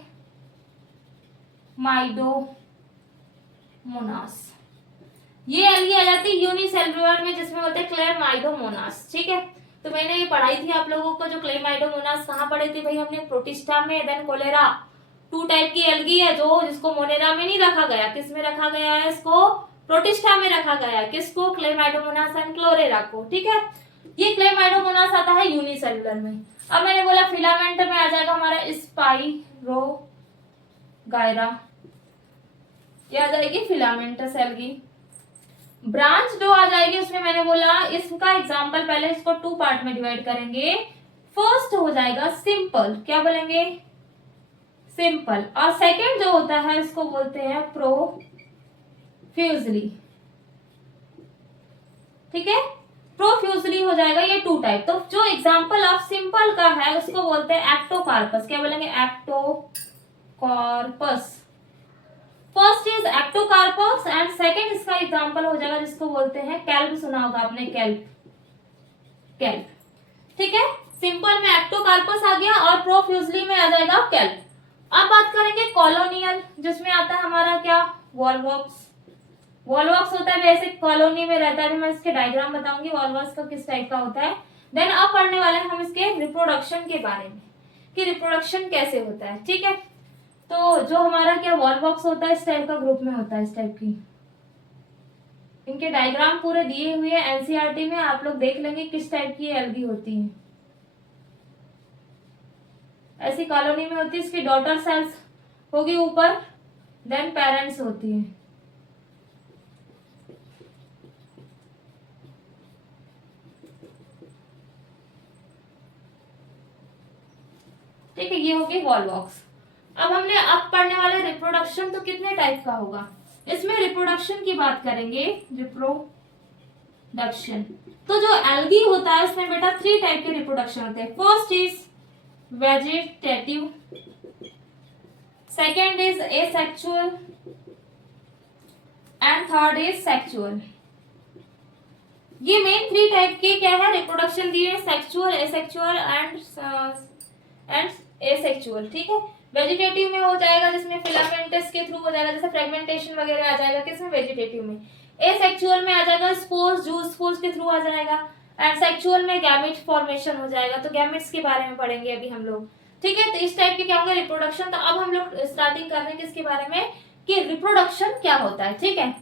ये एल्गी आ जाती है यूनिसेलुलर में जिसमें होते हैं क्लेमाइडोमोनास, ठीक है। तो मैंने ये पढ़ाई थी आप लोगों को, जो क्लेमाइडोमोनास कहाँ पढ़े थे भाई, हमने प्रोटिस्टा में, देन कोलेरा, टू टाइप की एल्गी है जो जिसको मोनेरा में नहीं रखा गया, किस में रखा गया है, इसको प्रोटिस्टा में रखा गया है, किसको, क्लेमाइडोमोनास एंड क्लोरेरा को, ठीक है। ये क्लेमाइडोमोनास आता है यूनिसेलुलर में। अब मैंने बोला फिलामेंट में आ जाएगा हमारा स्पाइरोगायरा, ये आ जाएगी फिलामेंटस एल्गी। ब्रांच जो आ जाएगी उसमें मैंने बोला इसका एग्जांपल, पहले इसको टू पार्ट में डिवाइड करेंगे। फर्स्ट हो जाएगा सिंपल, क्या बोलेंगे, सिंपल, और सेकंड जो होता है इसको बोलते हैं प्रोफ्यूजली, ठीक है, प्रोफ्यूजली हो जाएगा, ये टू टाइप। तो जो एग्जांपल ऑफ सिंपल का है उसको बोलते हैं एक्टोकार्पस, क्या बोलेंगे, Ectocarpus. First is Ectocarpus and second इसका एग्जांपल हो जाएगा जिसको बोलते हैं कैल्प, सुना होगा आपने, कैल्प, कैल्प, ठीक है। सिंपल में एक्टोकार्पस आ गया और प्रोफ्यूजली में आ जाएगा कैल्प। अब बात करेंगे कॉलोनियल, जिसमें आता है हमारा क्या, वॉलवॉक्स। वॉलवॉक्स होता है वैसे कॉलोनी में रहता है, मैं इसके डायग्राम बताऊंगी वॉलवॉक्स का किस टाइप का होता है। देन अब पढ़ने वाले हम इसके रिप्रोडक्शन के बारे में कि रिप्रोडक्शन कैसे होता है, ठीक है। तो जो हमारा क्या वॉलवॉक्स होता है इस टाइप का ग्रुप में होता है, इस टाइप की, इनके डायग्राम पूरे दिए हुए हैं एनसीईआरटी में, आप लोग देख लेंगे किस टाइप की एल्गी होती है। ऐसी कॉलोनी में होती है, इसकी डॉटर सेल्स होगी ऊपर, देन पेरेंट्स होती है, ठीक है, ये होगी वॉलवॉक्स। अब हमने अब पढ़ने वाले रिप्रोडक्शन, तो कितने टाइप का होगा, इसमें रिप्रोडक्शन की बात करेंगे, रिप्रोडक्शन। तो जो एल्गी होता है उसमें बेटा थ्री टाइप के रिप्रोडक्शन होते हैं। First is vegetative, second is asexual and third is sexual. ये मेन थ्री टाइप के क्या है रिप्रोडक्शन दिए, सेक्सुअल, एसेक्सुअल एंड एसेक्सुअल, ठीक है। वेजिटेटिव में हो जाएगा जिसमें फिलामेंटस के थ्रू हो जाएगा, जैसे फ्रेगमेंटेशन वगैरह आ जाएगा किसमें, वेजिटेटिव में। एसेक्सुअल में आ जाएगा स्पोर्स, जूस स्पोर्स के थ्रू आ जाएगा। एंड सेक्सुअल में गैमेट फॉर्मेशन हो जाएगा। तो गैमेट्स के बारे में पढ़ेंगे अभी हम लोग, ठीक है। तो इस टाइप के क्या होंगे, रिप्रोडक्शन। तो अब हम लोग स्टार्टिंग कर रहे हैं किसके बारे में, कि रिप्रोडक्शन क्या होता है, ठीक है।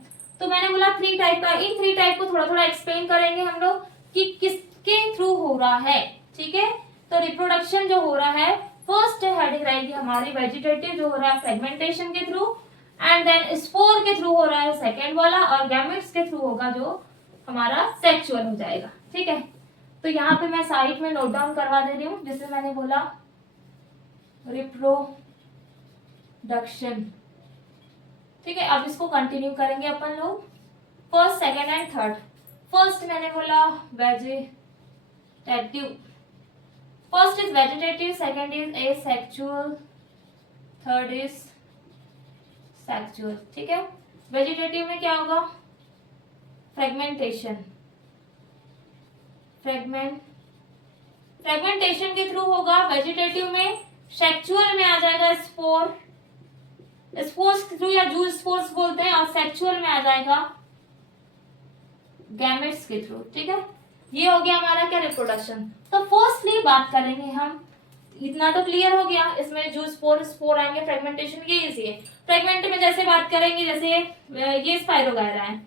तो मैंने बोला 3 टाइप का, इन 3 टाइप को थोड़ा थोड़ा एक्सप्लेन करेंगे हम लोग कि किसके थ्रू हो रहा है, ठीक है। तो रिप्रोडक्शन जो हो रहा है, फर्स्ट हेडिंग रहेगी हमारी वेजिटेटिव जो हो रहा है फ्रेगमेंटेशन के थ्रू, एंड देन स्पोर के थ्रू हो रहा है सेकेंड वाला, और गैमेट्स के थ्रू होगा जो हमारा सेक्सुअल हो जाएगा, ठीक है। तो यहाँ पे मैं साइड में नोट डाउन करवा दे रही हूँ, जैसे मैंने बोला रिप्रोडक्शन, ठीक है। अब इसको कंटिन्यू करेंगे अपन लोग, first second and third. First मैंने बोला vegetative, first is vegetative, second is asexual, third is sexual, ठीक है। वेजिटेटिव में क्या होगा, फ्रेगमेंटेशन, फ्रेगमेंटेशन के थ्रू होगा वेजिटेटिव में। सेक्सुअल में आ जाएगा स्पोर, स्पोर्स के थ्रू या जू स्पोर्स बोलते हैं, और सेक्सुअल में आ जाएगा गैमेट्स के थ्रू, ठीक है। ये हो गया हमारा क्या, रिप्रोडक्शन। तो फर्स्टली बात करेंगे हम, इतना तो क्लियर हो गया, इसमें जू स्पोर आएंगे, फ्रेगमेंटेशन ये इजी है। फ्रेगमेंट में जैसे बात करेंगे, जैसे ये स्पाइरोगायरा है,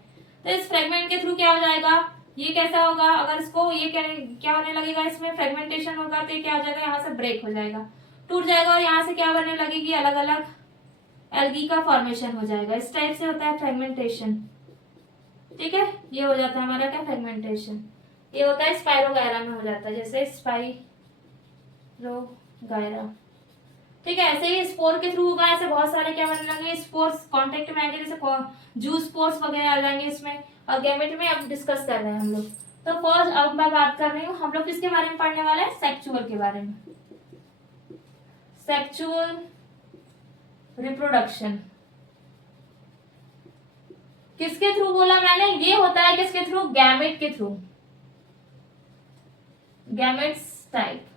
तो इस फ्रेगमेंट के थ्रू क्या हो जाएगा, ये कैसा होगा, अगर इसको ये क्या होने लगेगा, इसमें फ्रेगमेंटेशन होगा तो क्या हो जाएगा, यहाँ से ब्रेक हो जाएगा, टूट जाएगा, और यहाँ से क्या बनने लगेगी, अलग अलग एल्गी का फॉर्मेशन हो जाएगा। इस टाइप से होता है फ्रेगमेंटेशन, ठीक है। ये हो जाता है हमारा क्या, फ्रेगमेंटेशन। ये होता है स्पाइरोगायरा में हो जाता है, जैसे स्पाइरोगायरा, ठीक है। ऐसे ही स्पोर के थ्रू होगा, ऐसे बहुत सारे क्या बनने लगे, स्पोर्स कांटेक्ट में आएंगे, जैसे जू स्पोर्स वगैरह आ जाएंगे इसमें, और गैमेट में अब डिस्कस कर रहे हैं हम लोग। तो फर्स्ट अब मैं बात कर रही हूँ, हम लोग किसके बारे में पढ़ने वाले हैं, सेक्सुअल के बारे में। सेक्सुअल रिप्रोडक्शन किसके थ्रू बोला मैंने, ये होता है किसके थ्रू, गैमेट के थ्रू, गैमेट्स टाइप।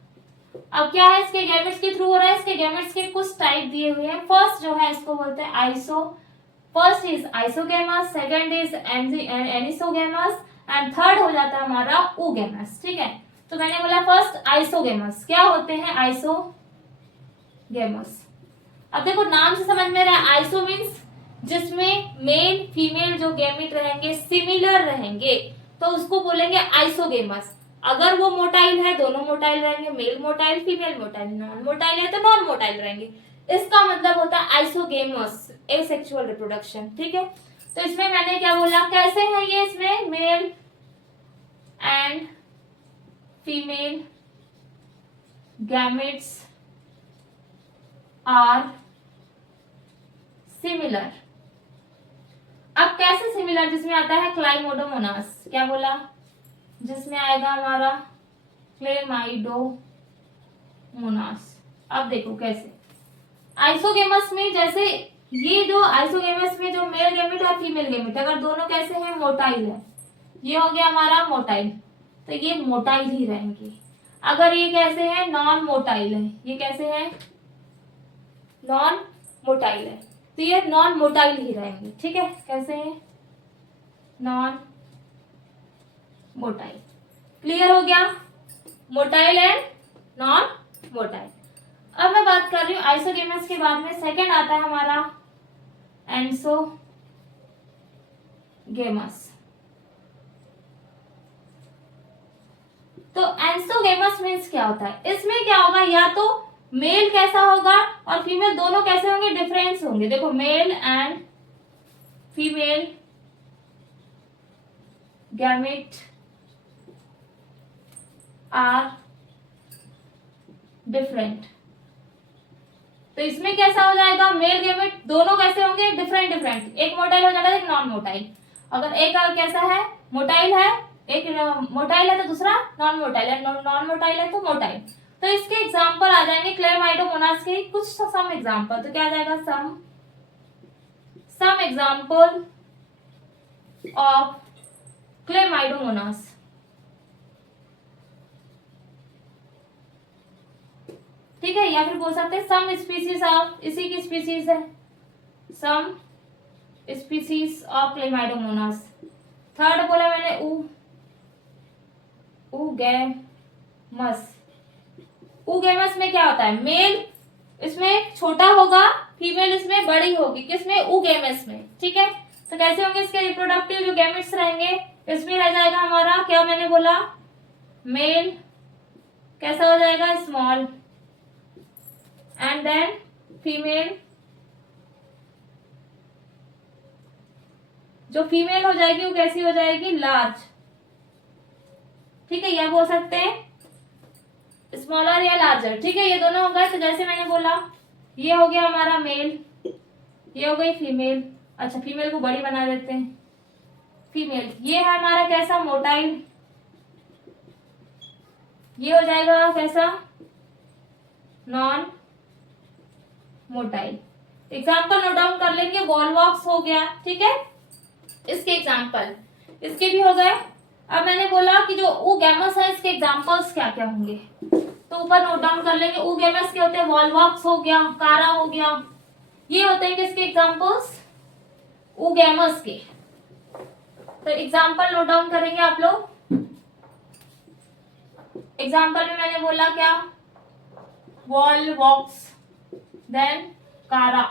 अब क्या है, इसके गैमेट्स के थ्रू हो रहा है, इसके गैमेट्स के कुछ टाइप दिए हुए हैं। फर्स्ट जो है इसको बोलते हैं iso, first is isogamous, second is anisogamous, and third हो जाता है हमारा ओगेमस, ठीक है। तो मैंने बोला फर्स्ट आइसोगेमस, क्या होते हैं आइसोगेमस। अब देखो नाम से समझ में रहा है, आइसो मीन्स जिसमें मेल फीमेल जो गैमेट रहेंगे सिमिलर रहेंगे, तो उसको बोलेंगे आइसोगेमस। अगर वो मोटाइल है, दोनों मोटाइल रहेंगे, male motile female motile, non motile है तो नॉन मोटाइल रहेंगे, इसका मतलब होता है आइसोगेमस, एसेक्सुअल रिप्रोडक्शन, ठीक है। तो इसमें मैंने क्या बोला, कैसे है ये, इसमें male and female gametes are similar. अब कैसे सिमिलर, जिसमें आता है क्लाइमोडोमोनास, क्या बोला, जिसमें आएगा हमारा क्लेमाइडोमोनास। अब देखो कैसे, आइसोगेमस में जैसे ये जो आइसोगेमस में जो मेल गैमेट और फीमेल गैमेट अगर दोनों कैसे हैं, मोटाइल है, ये हो गया हमारा मोटाइल, तो ये मोटाइल ही रहेंगे। अगर ये कैसे है, नॉन मोटाइल है, ये कैसे है, नॉन मोटाइल है, तो ये नॉन मोटाइल ही रहेंगे, ठीक है। कैसे है, नॉन मोटाइल, क्लियर हो गया, मोटाइल एंड नॉन मोटाइल। अब मैं बात कर रही हूँ आइसोगेमस के बाद में सेकंड आता है हमारा एंसोगेमस। तो एंसोगेमस मीन्स क्या होता है, इसमें क्या होगा, या तो मेल कैसा होगा और फीमेल दोनों कैसे होंगे, डिफरेंस होंगे। देखो male and female gamete are different, तो इसमें कैसा हो जाएगा, मेल गैमेट दोनों कैसे होंगे, डिफरेंट डिफरेंट, एक मोटाइल हो जाएगा एक नॉन मोटाइल। अगर एक कैसा है, मोटाइल है, एक मोटाइल है तो दूसरा नॉन मोटाइल है, नॉन मोटाइल है तो मोटाइल। तो इसके एग्जांपल आ जाएंगे क्लेमाइडोमोनास के कुछ सम एग्जांपल, तो क्या आ जाएगा, सम एग्जांपल ऑफ क्लेमाइडोमोनास। ठीक है, या फिर बोल सकते हैं सम स्पीसीज ऑफ, इसी की स्पीसीज है, some species of Chlamydomonas. Third बोला मैंने ऊगैमस। ऊगैमस में क्या होता है, मेल इसमें छोटा होगा, फीमेल इसमें बड़ी होगी, किसमें, ऊगैमस में। ठीक है, तो कैसे होंगे इसके रिप्रोडक्टिव जो गैमेट्स रहेंगे, इसमें रह जाएगा हमारा क्या मैंने बोला, मेल कैसा हो जाएगा, स्मॉल, एंड देन फीमेल, जो फीमेल हो जाएगी वो कैसी हो जाएगी, लार्ज। ठीक है, यह बोल सकते हैं स्मॉलर या लार्जर। ठीक है, ये दोनों हो गए। तो जैसे मैंने बोला ये हो गया हमारा मेल, ये हो गई फीमेल। अच्छा, फीमेल को बड़ी बना देते हैं, फीमेल। ये है हमारा कैसा, मोटाइल। ये हो जाएगा कैसा, non motile. Example note down कर लेंगे। वॉलवॉक्स हो गया, ठीक है, इसके एग्जाम्पल इसके भी हो गए। अब मैंने बोला कि जो ऊगैमस है इसके एग्जाम्पल्स क्या क्या होंगे, तो ऊपर नोट डाउन कर लेंगे। ऊगैमस के होते हैं, वॉलवॉक्स हो गया, कारा हो गया, ये होते हैं किसके एग्जाम्पल्स, ऊगैमस के। तो एग्जाम्पल नोट डाउन करेंगे आप लोग। एग्जाम्पल में मैंने बोला क्या, वॉलवॉक्स, देन कारा।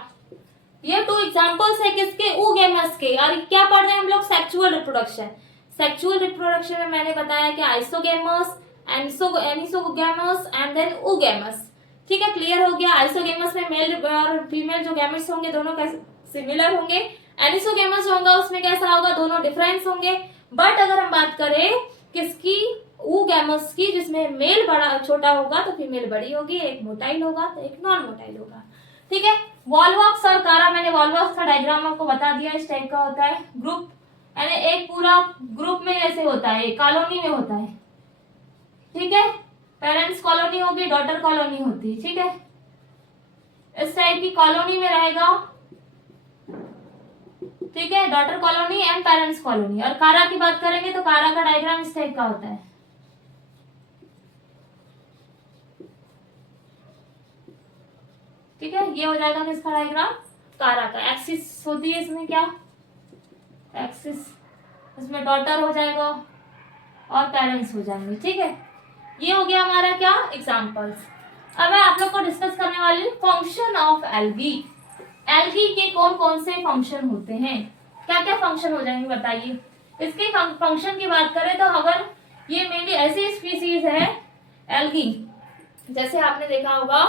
ये 2 एग्जाम्पल्स है किसके, ऊगैमस के। और क्या पढ़ रहे हैं हम लोग, सेक्सुअल रिप्रोडक्शन। सेक्सुअल रिप्रोडक्शन में मैंने बताया कि आइसोगैमस, एनिसोगैमस एंड देन ऊगैमस। ठीक है, क्लियर हो गया। आइसोगैमस में मेल और फीमेल जो गैमेट्स होंगे दोनों कैसे सिमिलर होंगे। एनिसोगैमस होगा उसमें कैसा होगा, दोनों डिफरेंस होंगे। बट अगर हम बात करें किसकी, ऊगैमस की, जिसमें मेल बड़ा छोटा होगा तो फीमेल बड़ी होगी, एक मोटाइल होगा तो एक नॉन मोटाइल होगा। ठीक है, वॉलवॉक्स और कारा, मैंने वॉलवॉक्स का डायग्राम आपको बता दिया। इस टाइप का होता है ग्रुप, यानी एक पूरा ग्रुप में जैसे होता है, कॉलोनी में होता है। ठीक है, पेरेंट्स कॉलोनी होगी, डॉटर कॉलोनी होती है। ठीक है, इस टाइप की कॉलोनी में रहेगा। ठीक है, daughter colony and parents colony. और कारा की बात करेंगे तो कारा का डायग्राम इस टाइप का होता है। ठीक है, ये हो जाएगा किसका डायग्राम, कारा का। एक्सिस होती है इसमें क्या, एक्सिस, इसमें डॉटर हो जाएगा और पेरेंट्स हो जाएंगे। ठीक है, ये हो गया हमारा क्या, एग्जांपल्स। अब मैं आप लोग को डिस्कस करने वाली हूँ फंक्शन ऑफ एल्गी। एल्गी के कौन कौन से फंक्शन होते हैं, क्या क्या फंक्शन हो जाएंगे बताइए। इसके फंक्शन की बात करें तो अगर ये मेनली ऐसी स्पीसीज है एल्गी, जैसे आपने देखा होगा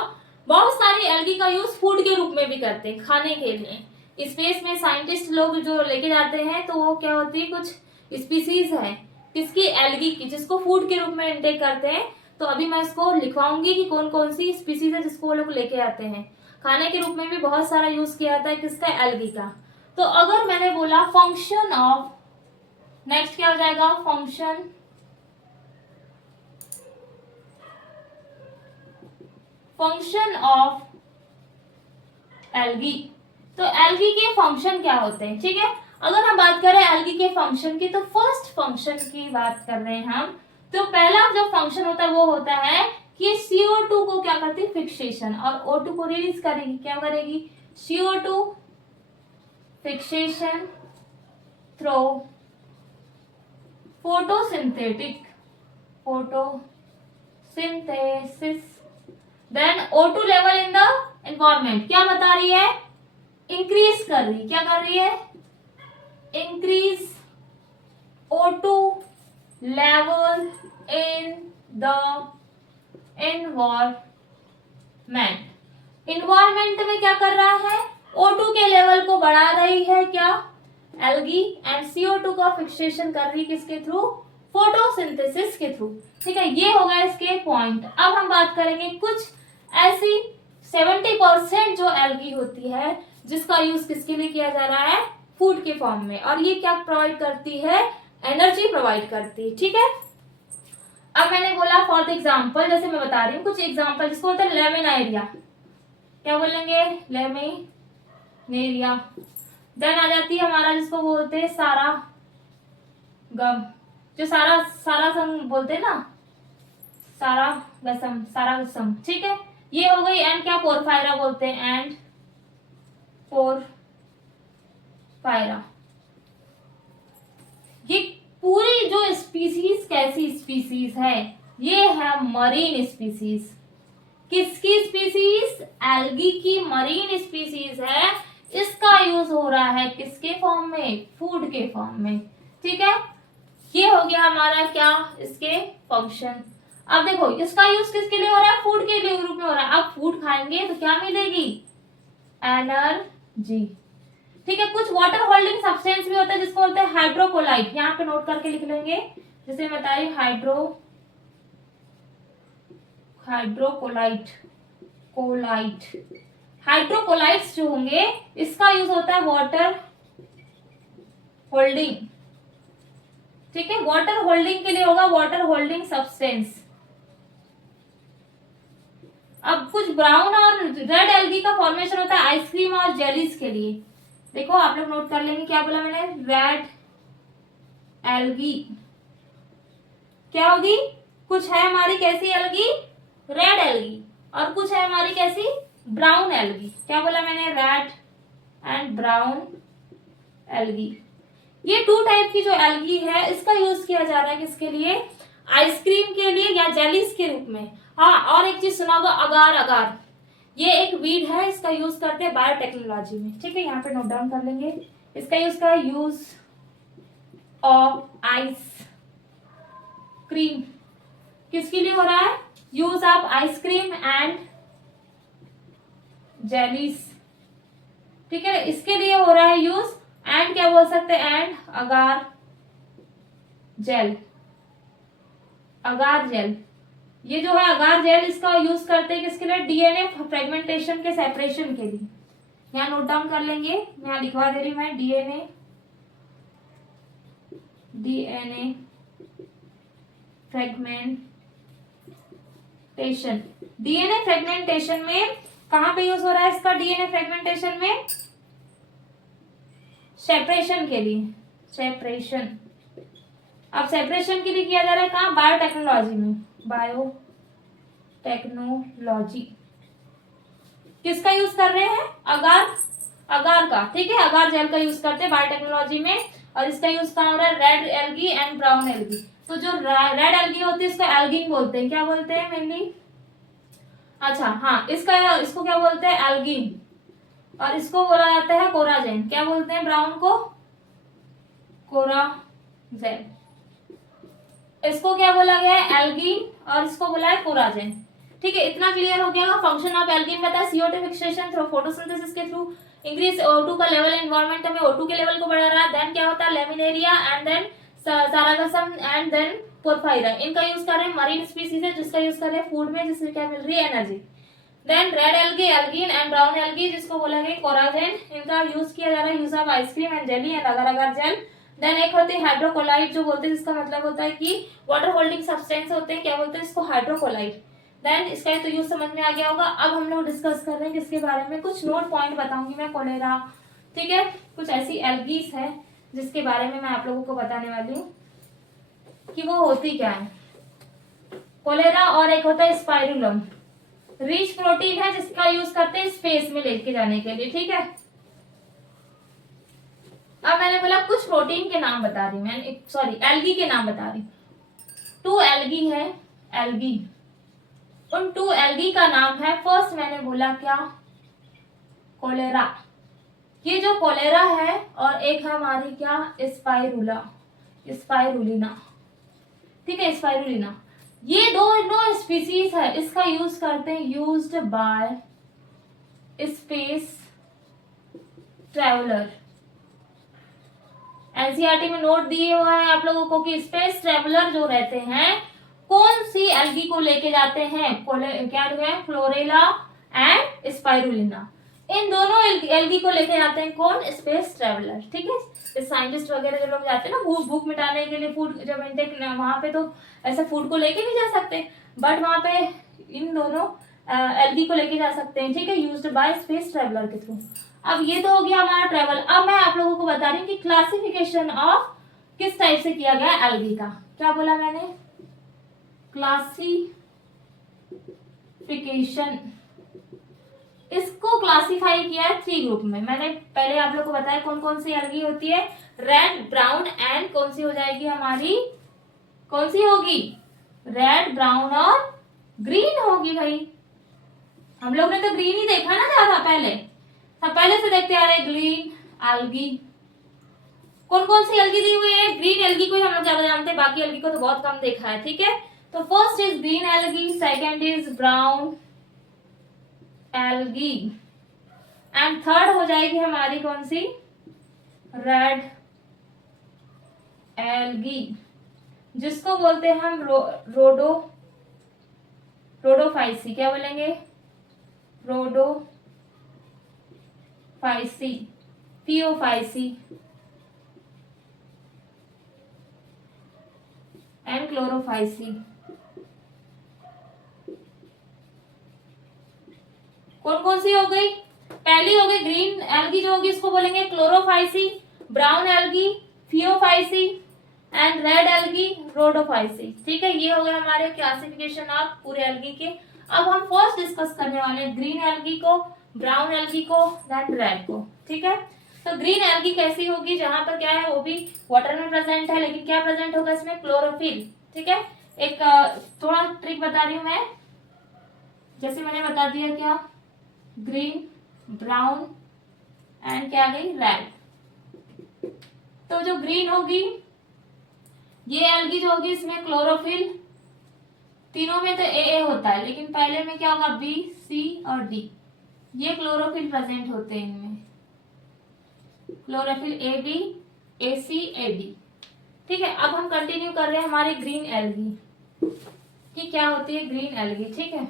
बहुत सारी एल्गी का यूज फूड के रूप में भी करते हैं, खाने के लिए। स्पेस में साइंटिस्ट लोग जो लेके जाते हैं तो वो क्या होती है, कुछ स्पीसीज है किसकी, एल्गी की, जिसको फूड के रूप में इंटेक करते हैं। तो अभी मैं इसको लिखवाऊंगी कि कौन कौन सी स्पीसीज है जिसको वो लोग लेके आते हैं। खाने के रूप में भी बहुत सारा यूज किया जाता है किसका, एल्गी का। तो अगर मैंने बोला फंक्शन ऑफ, नेक्स्ट क्या हो जाएगा, फंक्शन ऑफ एल्गी। तो एल्गी के फंक्शन क्या होते हैं। ठीक है, अगर हम बात करें एल्गी के फंक्शन की, तो फर्स्ट फंक्शन की बात कर रहे हैं हम। तो पहला जो फंक्शन होता है वो होता है कि CO2 को क्या करती है, फिक्सेशन, और O2 को रिलीज करेगी। क्या करेगी, CO2 fixation through photosynthesis, then O2 level in the environment क्या बता रही है, इंक्रीज कर रही, क्या कर रही है, increase O2 level in the environment. Environment में क्या कर रहा है, O2 के लेवल को बढ़ा रही है क्या, एल्गी, एंड CO2 का फिक्सेशन कर रही किसके थ्रू, फोटोसिंथेसिस के थ्रू। ठीक है, ये होगा इसके पॉइंट। अब हम बात करेंगे कुछ ऐसी 70% जो एल्गी होती है जिसका यूज किसके लिए किया जा रहा है, फूड के फॉर्म में, और ये क्या प्रोवाइड करती है, एनर्जी प्रोवाइड करती है। ठीक है, अब मैंने बोला फॉर द एग्जाम्पल, जैसे मैं बता रही हूँ कुछ एग्जाम्पल, जिसको बोलते हैं लेमिनारिया। क्या बोलेंगे, लेमिनेरिया। देन आ जाती है हमारा जिसको बोलते हैं सारा गम, जो सारा सारा संग बोलते हैं ना, सारा गसम। ठीक है, ये हो गई। एंड क्या, पोरफायरा बोलते हैं, एंड पोरफायरा। ये पूरी जो स्पीसीज कैसी स्पीसीज है, ये है मरीन स्पीसीज। किसकी स्पीसीज? एल्गी की मरीन स्पीसीज है। इसका यूज हो रहा है किसके फॉर्म में? फूड के फॉर्म में। ठीक है, ये हो गया हमारा क्या, इसके फंक्शन। अब देखो इसका यूज किसके लिए हो रहा है? फूड के लिए रूप में हो रहा है। अब फूड खाएंगे तो क्या मिलेगी? एनर्जी। ठीक है, कुछ वाटर होल्डिंग सब्सटेंस भी होता है जिसको बोलते हैं हाइड्रोकोलाइट। यहाँ पे नोट करके लिख लेंगे, जैसे बता रही हाइड्रोकोलाइट हाइड्रोकोलाइट्स जो होंगे, इसका यूज होता है वाटर होल्डिंग। ठीक है, वाटर होल्डिंग के लिए होगा, वाटर होल्डिंग सब्सटेंस। अब कुछ ब्राउन और रेड एल्गी का फॉर्मेशन होता है आइसक्रीम और जेलीज के लिए। देखो आप लोग नोट कर लेंगे, क्या बोला मैंने? रेड एल्गी क्या होगी? कुछ है हमारी कैसी एल्गी? Red algae. और कुछ है हमारी कैसी? Brown algae. क्या बोला मैंने? Red and brown algae. ये 2 टाइप की जो एल्गी है, इसका यूज किया जा रहा है किसके लिए? आइसक्रीम के लिए या जेलीज के रूप में। हाँ, और एक चीज सुना होगा, अगार। अगार ये एक वीड है, इसका यूज करते हैं बायोटेक्नोलॉजी में। ठीक है, यहाँ पे नोट डाउन कर लेंगे। इसका यूज ऑफ आइस क्रीम किसके लिए हो रहा है? Use of ice cream and jellies. ठीक है, इसके लिए हो रहा है यूज। एंड क्या बोल सकते हैं? And agar gel. Agar gel, ये जो है अगार जेल, इसका यूज करते हैं किसके लिए? डीएनए फ्रेगमेंटेशन के सेपरेशन के लिए। यहाँ नोट डाउन कर लेंगे, यहाँ लिखवा दे रही हूं मैं, डीएनए फ्रेगमेंटेशन। डीएनए फ्रेगमेंटेशन में कहां पे यूज हो रहा है इसका? डीएनए फ्रेगमेंटेशन में सेपरेशन के लिए। सेपरेशन, अब सेपरेशन के लिए किया जा रहा है कहां? बायोटेक्नोलॉजी में। बायोटेक्नोलॉजी किसका यूज कर रहे हैं? अगार का। ठीक है, अगार जेल का यूज करते हैं बायोटेक्नोलॉजी में। और इसका यूज कहां हो रहा है? Red algae and brown algae. तो जो रेड एल्गी होती है इसको एल्गिन बोलते हैं। क्या बोलते हैं मेनली? अच्छा हाँ, इसको क्या बोलते हैं? एल्गिन। और इसको बोला जाता है कोराजेन। क्या बोलते हैं ब्राउन को? कोराजेन। इसको क्या बोला गया है? एल्गिन। और इसको बोला है कोराजेन। ठीक है, इतना क्लियर हो गया। फंक्शन ऑफ एल्गिन बताया, CO2 फिक्सेशन थ्रू फोटोसिंथेसिस के थ्रू इंक्रीज O2 का लेवल एनवायरमेंट में O2 के लेवल को बढ़ा रहा है। देन क्या होता है? Laminaria and then sargassum and then porphyra. इनका यूज कर रहे हैं मरीन स्पीसीज है, जिसका यूज कर रहे हैं फूड में, जिससे क्या मिल रही है? Energy. Then red algae, algin and brown algae, जिसको बोला गया कोराजेन, इनका यूज किया जा रहा है use of ice cream and jelly and अगर अगर जेल। देन एक होती है हाइड्रोकोलाइट, जो बोलते हैं जिसका मतलब होता है कि वाटर होल्डिंग सब्सटेंस होते हैं। क्या बोलते हैं इसको? हाइड्रोकोलाइट। देन इसका तो यूज समझ में आ गया होगा। अब हम लोग डिस्कस कर रहे हैं किसके बारे में? कुछ नोट पॉइंट बताऊंगी मैं। कोलेरा, ठीक है, कुछ ऐसी एल्गीज है जिसके बारे में मैं आप लोगों को बताने वाली हूँ कि वो होती क्या है। कोलेरा और एक होता है स्पाइरुलम। रिच प्रोटीन है जिसका यूज करते हैं स्पेस में लेके जाने के लिए। ठीक है, अब मैंने बोला कुछ प्रोटीन के नाम बता रही, मैं सॉरी एल्गी के नाम बता रही। 2 एल्गी है, एल्गी। उन 2 एल्गी का नाम है, फर्स्ट मैंने बोला क्या? कोलेरा। ये जो कोलेरा है और एक है हमारी क्या? स्पाइरुला, स्पाइरुलिना। ठीक है, स्पाइरुलिना। ये दोनों स्पीसीज है, इसका यूज करते हैं used by space traveller. NCERT में नोट दिए हुआ है आप लोगों को कि स्पेस ट्रेवलर जो रहते हैं कौन सी एल्गी को लेके जाते हैं? क्या जो है? फ्लोरेला एंड स्पाइरुलिना। इन दोनों एल्गी को लेके जाते हैं कौन? Space traveller. ठीक है, साइंटिस्ट वगैरह जो लोग जाते हैं ना भूख मिटाने के लिए, फूड जब इनटेक, वहां पे तो ऐसे फूड को लेके नहीं जा सकते, बट वहां पे इन दोनों एल्गी को लेके जा सकते हैं। ठीक है, यूज्ड बाय स्पेस ट्रेवलर के थ्रू। अब ये तो हो गया हमारा ट्रेवल। अब मैं आप लोगों को बता रही हूँ कि क्लासिफिकेशन ऑफ किस टाइप से किया गया एल्गी का। क्या बोला मैंने? क्लासिफिकेशन। इसको क्लासिफाई किया है 3 ग्रुप में। मैंने पहले आप लोग को बताया कौन कौन सी एल्गी होती है, रेड, ब्राउन एंड कौन सी हो जाएगी हमारी, कौन सी होगी, रेड, ब्राउन और ग्रीन होगी। भाई हम लोग ने तो ग्रीन ही देखा ना ज्यादा, पहले से देखते आ रहे ग्रीन एल्गी। कौन कौन सी एल्गी दी हुई है, ग्रीन एल्गी को ही हम लोग ज्यादा जानते हैं, बाकी एल्गी को तो बहुत कम देखा है। ठीक है, तो first is green algae, second is brown algae and third हो जाएगी हमारी कौन सी, रेड एल्गी, जिसको बोलते हैं हम रोडोफाइसी। क्या बोलेंगे, रोडोफाइसी, पियोफाइसी एंड क्लोरोफाइसी। कौन कौन सी हो गई, पहली हो गई ग्रीन एल्गी जो होगी इसको बोलेंगे Chlorophyceae, brown algae Phaeophyceae and red algae Rhodophyceae. ठीक है, ये हो गए हमारे क्लासिफिकेशन ऑफ पूरे एल्गी के। अब हम फर्स्ट डिस्कस करने वाले हैं ग्रीन एल्गी को, ब्राउन एल्गी को, देन रेड को। ठीक है, तो ग्रीन एल्गी कैसी होगी, जहां पर क्या है वो भी वाटर में प्रेजेंट है, लेकिन क्या प्रेजेंट होगा इसमें, क्लोरोफिल। ठीक है, एक थोड़ा ट्रिक बता रही हूं मैं, जैसे मैंने बता दिया क्या, ग्रीन, ब्राउन एंड क्या गई, रेड। तो जो ग्रीन होगी ये एल्गी जो होगी इसमें क्लोरोफिल, तीनों में तो ए होता है, लेकिन पहले में क्या होगा, बी, सी और डी, ये क्लोरोफिल प्रेजेंट होते हैं इनमें, chlorophyll A, B, A, C, A, D. ठीक है, अब हम कंटिन्यू कर रहे हैं हमारी ग्रीन एल्गी कि क्या होती है ग्रीन एल्गी। ठीक है,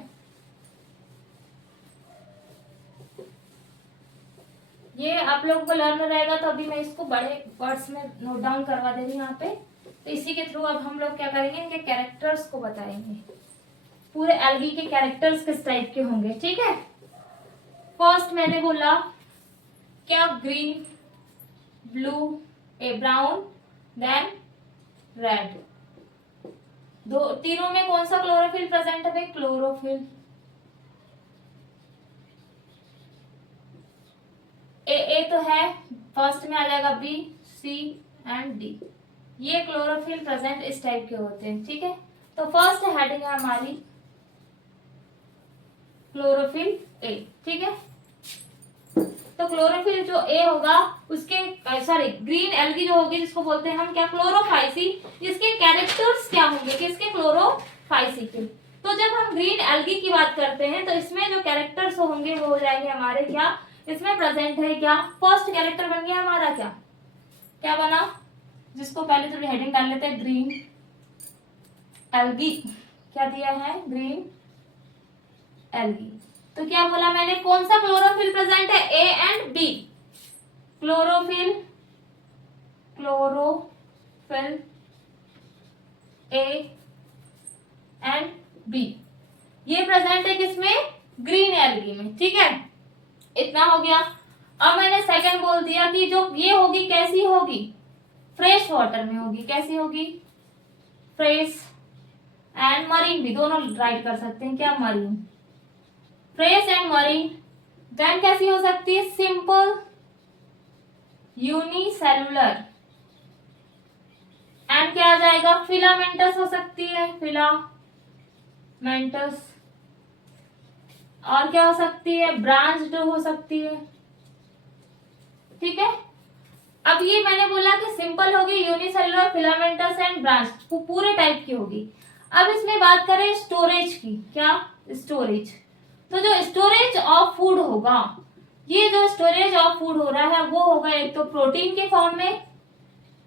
ये आप लोगों को लर्न रहेगा, तो अभी मैं इसको बड़े वर्ड्स में नोट डाउन करवा दे रही हूँ यहाँ पे। तो इसी के थ्रू अब हम लोग क्या करेंगे, इनके कैरेक्टर्स को बताएंगे, पूरे एल्गी के कैरेक्टर्स किस टाइप के होंगे। ठीक है, फर्स्ट मैंने बोला क्या, green, blue, brown, then red. तीनों में कौन सा क्लोरोफिल प्रेजेंट है, क्लोरोफिल। ए तो है, फर्स्ट में आ जाएगा बी, सी एंड डी, ये क्लोरोफिल प्रेजेंट इस टाइप के होते हैं। ठीक है, तो फर्स्ट हेडिंग है हमारी क्लोरोफिल ए। ठीक है, तो क्लोरोफिल जो ए होगा उसके, सॉरी ग्रीन एल्गी जो होगी जिसको बोलते हैं हम क्या, क्लोरोफाइसी, इसके कैरेक्टर्स क्या होंगे, किसके, क्लोरोफाइसी के। तो जब हम ग्रीन एल्गी की बात करते हैं तो इसमें जो कैरेक्टर्स होंगे वो हो जाएंगे हमारे क्या, इसमें प्रेजेंट है क्या, फर्स्ट कैरेक्टर बन गया हमारा क्या, क्या बना, जिसको पहले थोड़ी हेडिंग डाल लेते हैं, ग्रीन एल्गी। क्या दिया है, ग्रीन एल्गी। तो क्या बोला मैंने, कौन सा क्लोरोफिल प्रेजेंट है, A and B, chlorophyll A and B, ये प्रेजेंट है किसमें, ग्रीन एल्गी में। ठीक है, इतना हो गया। अब मैंने सेकंड बोल दिया कि जो ये होगी कैसी होगी, फ्रेश वाटर में होगी, कैसी होगी, फ्रेश एंड मरीन भी, दोनों राइट कर सकते हैं क्या, marine, fresh and marine. Then कैसी हो सकती है, सिंपल, यूनिसेलुलर एंड क्या आ जाएगा, फिलामेंटस हो सकती है, फिलामेंटस, और क्या हो सकती है, ब्रांच्ड हो सकती है। ठीक है, अब ये मैंने बोला कि सिंपल होगी, यूनिसेलुलर, फिलामेंटस एंड ब्रांच, पूरे टाइप की होगी। अब इसमें बात करें स्टोरेज की, क्या, स्टोरेज। तो जो स्टोरेज ऑफ फूड होगा, ये जो स्टोरेज ऑफ फूड हो रहा है वो होगा एक तो प्रोटीन के फॉर्म में,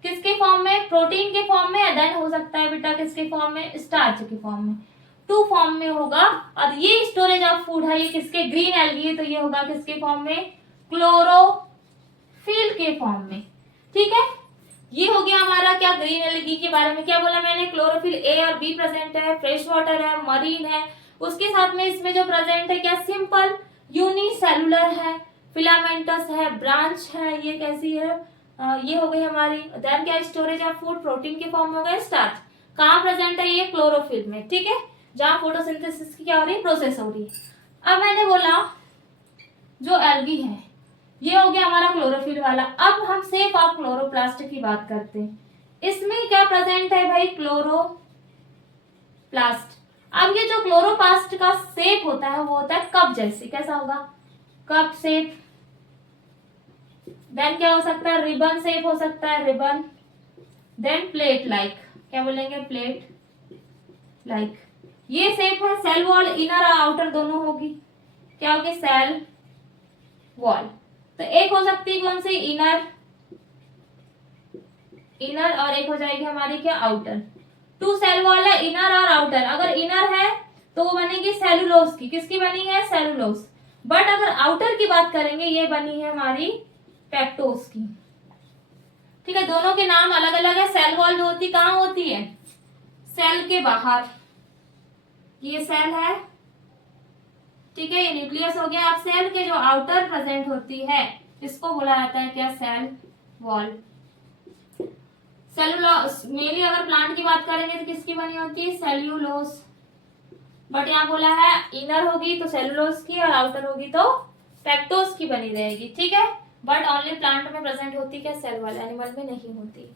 किसके फॉर्म में, प्रोटीन के फॉर्म में, देन हो सकता है बेटा किसके फॉर्म में, स्टार्च के फॉर्म में, 2 फॉर्म में होगा। और ये स्टोरेज ऑफ फूड है, ये किसके, ग्रीन एल्गी है, तो ये होगा किसके फॉर्म में, क्लोरोफिल के फॉर्म में। ठीक है, ये हो गया हमारा क्या, ग्रीन एल्गी के बारे में। क्या बोला मैंने, क्लोरोफिल ए और बी प्रेजेंट है, फ्रेश वाटर है, मरीन है, उसके साथ में इसमें जो प्रेजेंट है क्या, सिंपल, यूनिसेलुलर है, फिलामेंटस है, ब्रांच है, ये कैसी है, ये हो गई हमारी। देन क्या, स्टोरेज ऑफ फूड, प्रोटीन के फॉर्म में हो गया, स्टार्च, कहाँ प्रेजेंट है, ये क्लोरोफिल में। ठीक है, जहां फोटोसिंथेसिस की क्या हो रही है, प्रोसेस हो रही है। अब मैंने बोला जो एल्गी है। ये हो गया हमारा क्लोरोफिल वाला। अब हम सेप ऑफ क्लोरोप्लास्ट की बात करते हैं। इसमें क्या प्रेजेंट है भाई? क्लोरोप्लास्ट। अब ये जो क्लोरोप्लास्ट का शेप होता है वो होता है कप जैसे। कैसा होगा? Cup shape. देन क्या हो सकता है? रिबन शेप हो सकता है, रिबन। Then plate like. क्या बोलेंगे? Plate like. ये शेप है सेल वॉल, इनर और आउटर दोनों होगी। क्या होगी? Cell wall. तो एक हो सकती है कौन सी? इनर, इनर, और एक हो जाएगी हमारी क्या? आउटर। टू सेल वॉल है, इनर और आउटर। अगर इनर है तो वो बनेगी सेलुलोज की। किसकी बनी है? सेलुलोज। बट अगर आउटर की बात करेंगे, ये बनी है हमारी पेप्टोज की। ठीक है, दोनों के नाम अलग अलग है। सेल वॉल जो होती कहाँ होती है? सेल के बाहर। ये सेल है, ठीक है, ये न्यूक्लियस हो गया। अब सेल के जो आउटर प्रेजेंट होती है इसको बोला जाता है क्या? Cell wall. सेलुलोज मेनली अगर प्लांट की बात करेंगे तो किसकी बनी होती है? सेल्यूलोज। बट यहाँ बोला है इनर होगी तो सेलुलोज की और आउटर होगी तो पेप्टोज की बनी रहेगी। ठीक है, बट ओनली प्लांट में प्रेजेंट होती क्या? सेल वॉल, एनिमल में नहीं होती।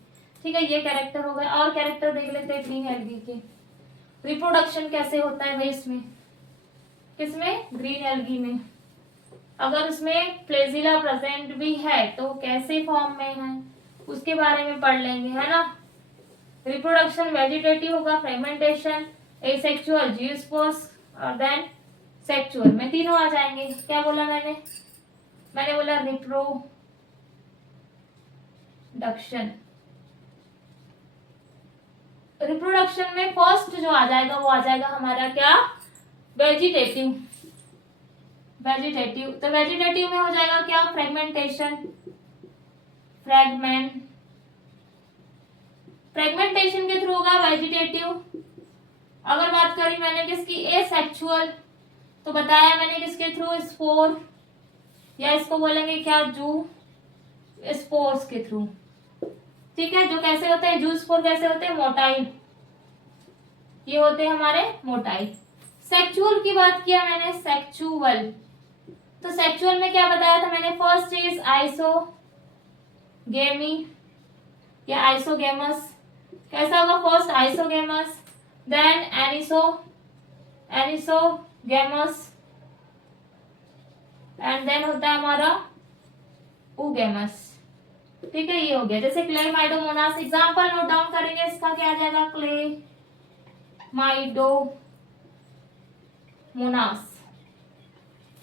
ठीक है, ये कैरेक्टर हो गए। और कैरेक्टर देख लेते हैं ग्रीन एल्गी के। रिप्रोडक्शन कैसे होता है भाई इसमें? किसमें? ग्रीन एल्गी में। अगर उसमें फ्लैजिला प्रेजेंट भी है तो कैसे फॉर्म में है उसके बारे में पढ़ लेंगे, है ना। रिप्रोडक्शन वेजिटेटिव होगा, फ्रेगमेंटेशन, एसेक्सुअल, जियोस्पोर्स और देन सेक्सुअल में तीनों आ जाएंगे। क्या बोला मैंने? मैंने बोला रिप्रोडक्शन। रिप्रोडक्शन में फर्स्ट जो आ जाएगा वो आ जाएगा हमारा क्या? वेजिटेटिव। वेजिटेटिव, तो वेजिटेटिव में हो जाएगा क्या? फ्रेगमेंटेशन। फ्रेगमेंटेशन के थ्रू होगा वेजिटेटिव। अगर बात करी मैंने किसकी? एसेक्सुअल, तो बताया मैंने किसके थ्रू? स्पोर, या इसको बोलेंगे क्या? जू स्पोर्स के थ्रू। ठीक है, जो कैसे होते हैं? जू स्पोर कैसे होते हैं? मोटाइल। ये होते हैं हमारे मोटाइल। सेक्सुअल की बात किया मैंने, सेक्सुअल। तो सेक्सुअल में क्या बताया था मैंने? फर्स्ट इज आइसोगेमी या आइसोगेमस। कैसा होगा? First isogamous, then anisogamous, and then होता है हमारा उगेमस। ठीक है, ये हो गया। जैसे क्लेमाइडोमोनास, एग्जांपल नोट डाउन करेंगे इसका क्या आ जाएगा?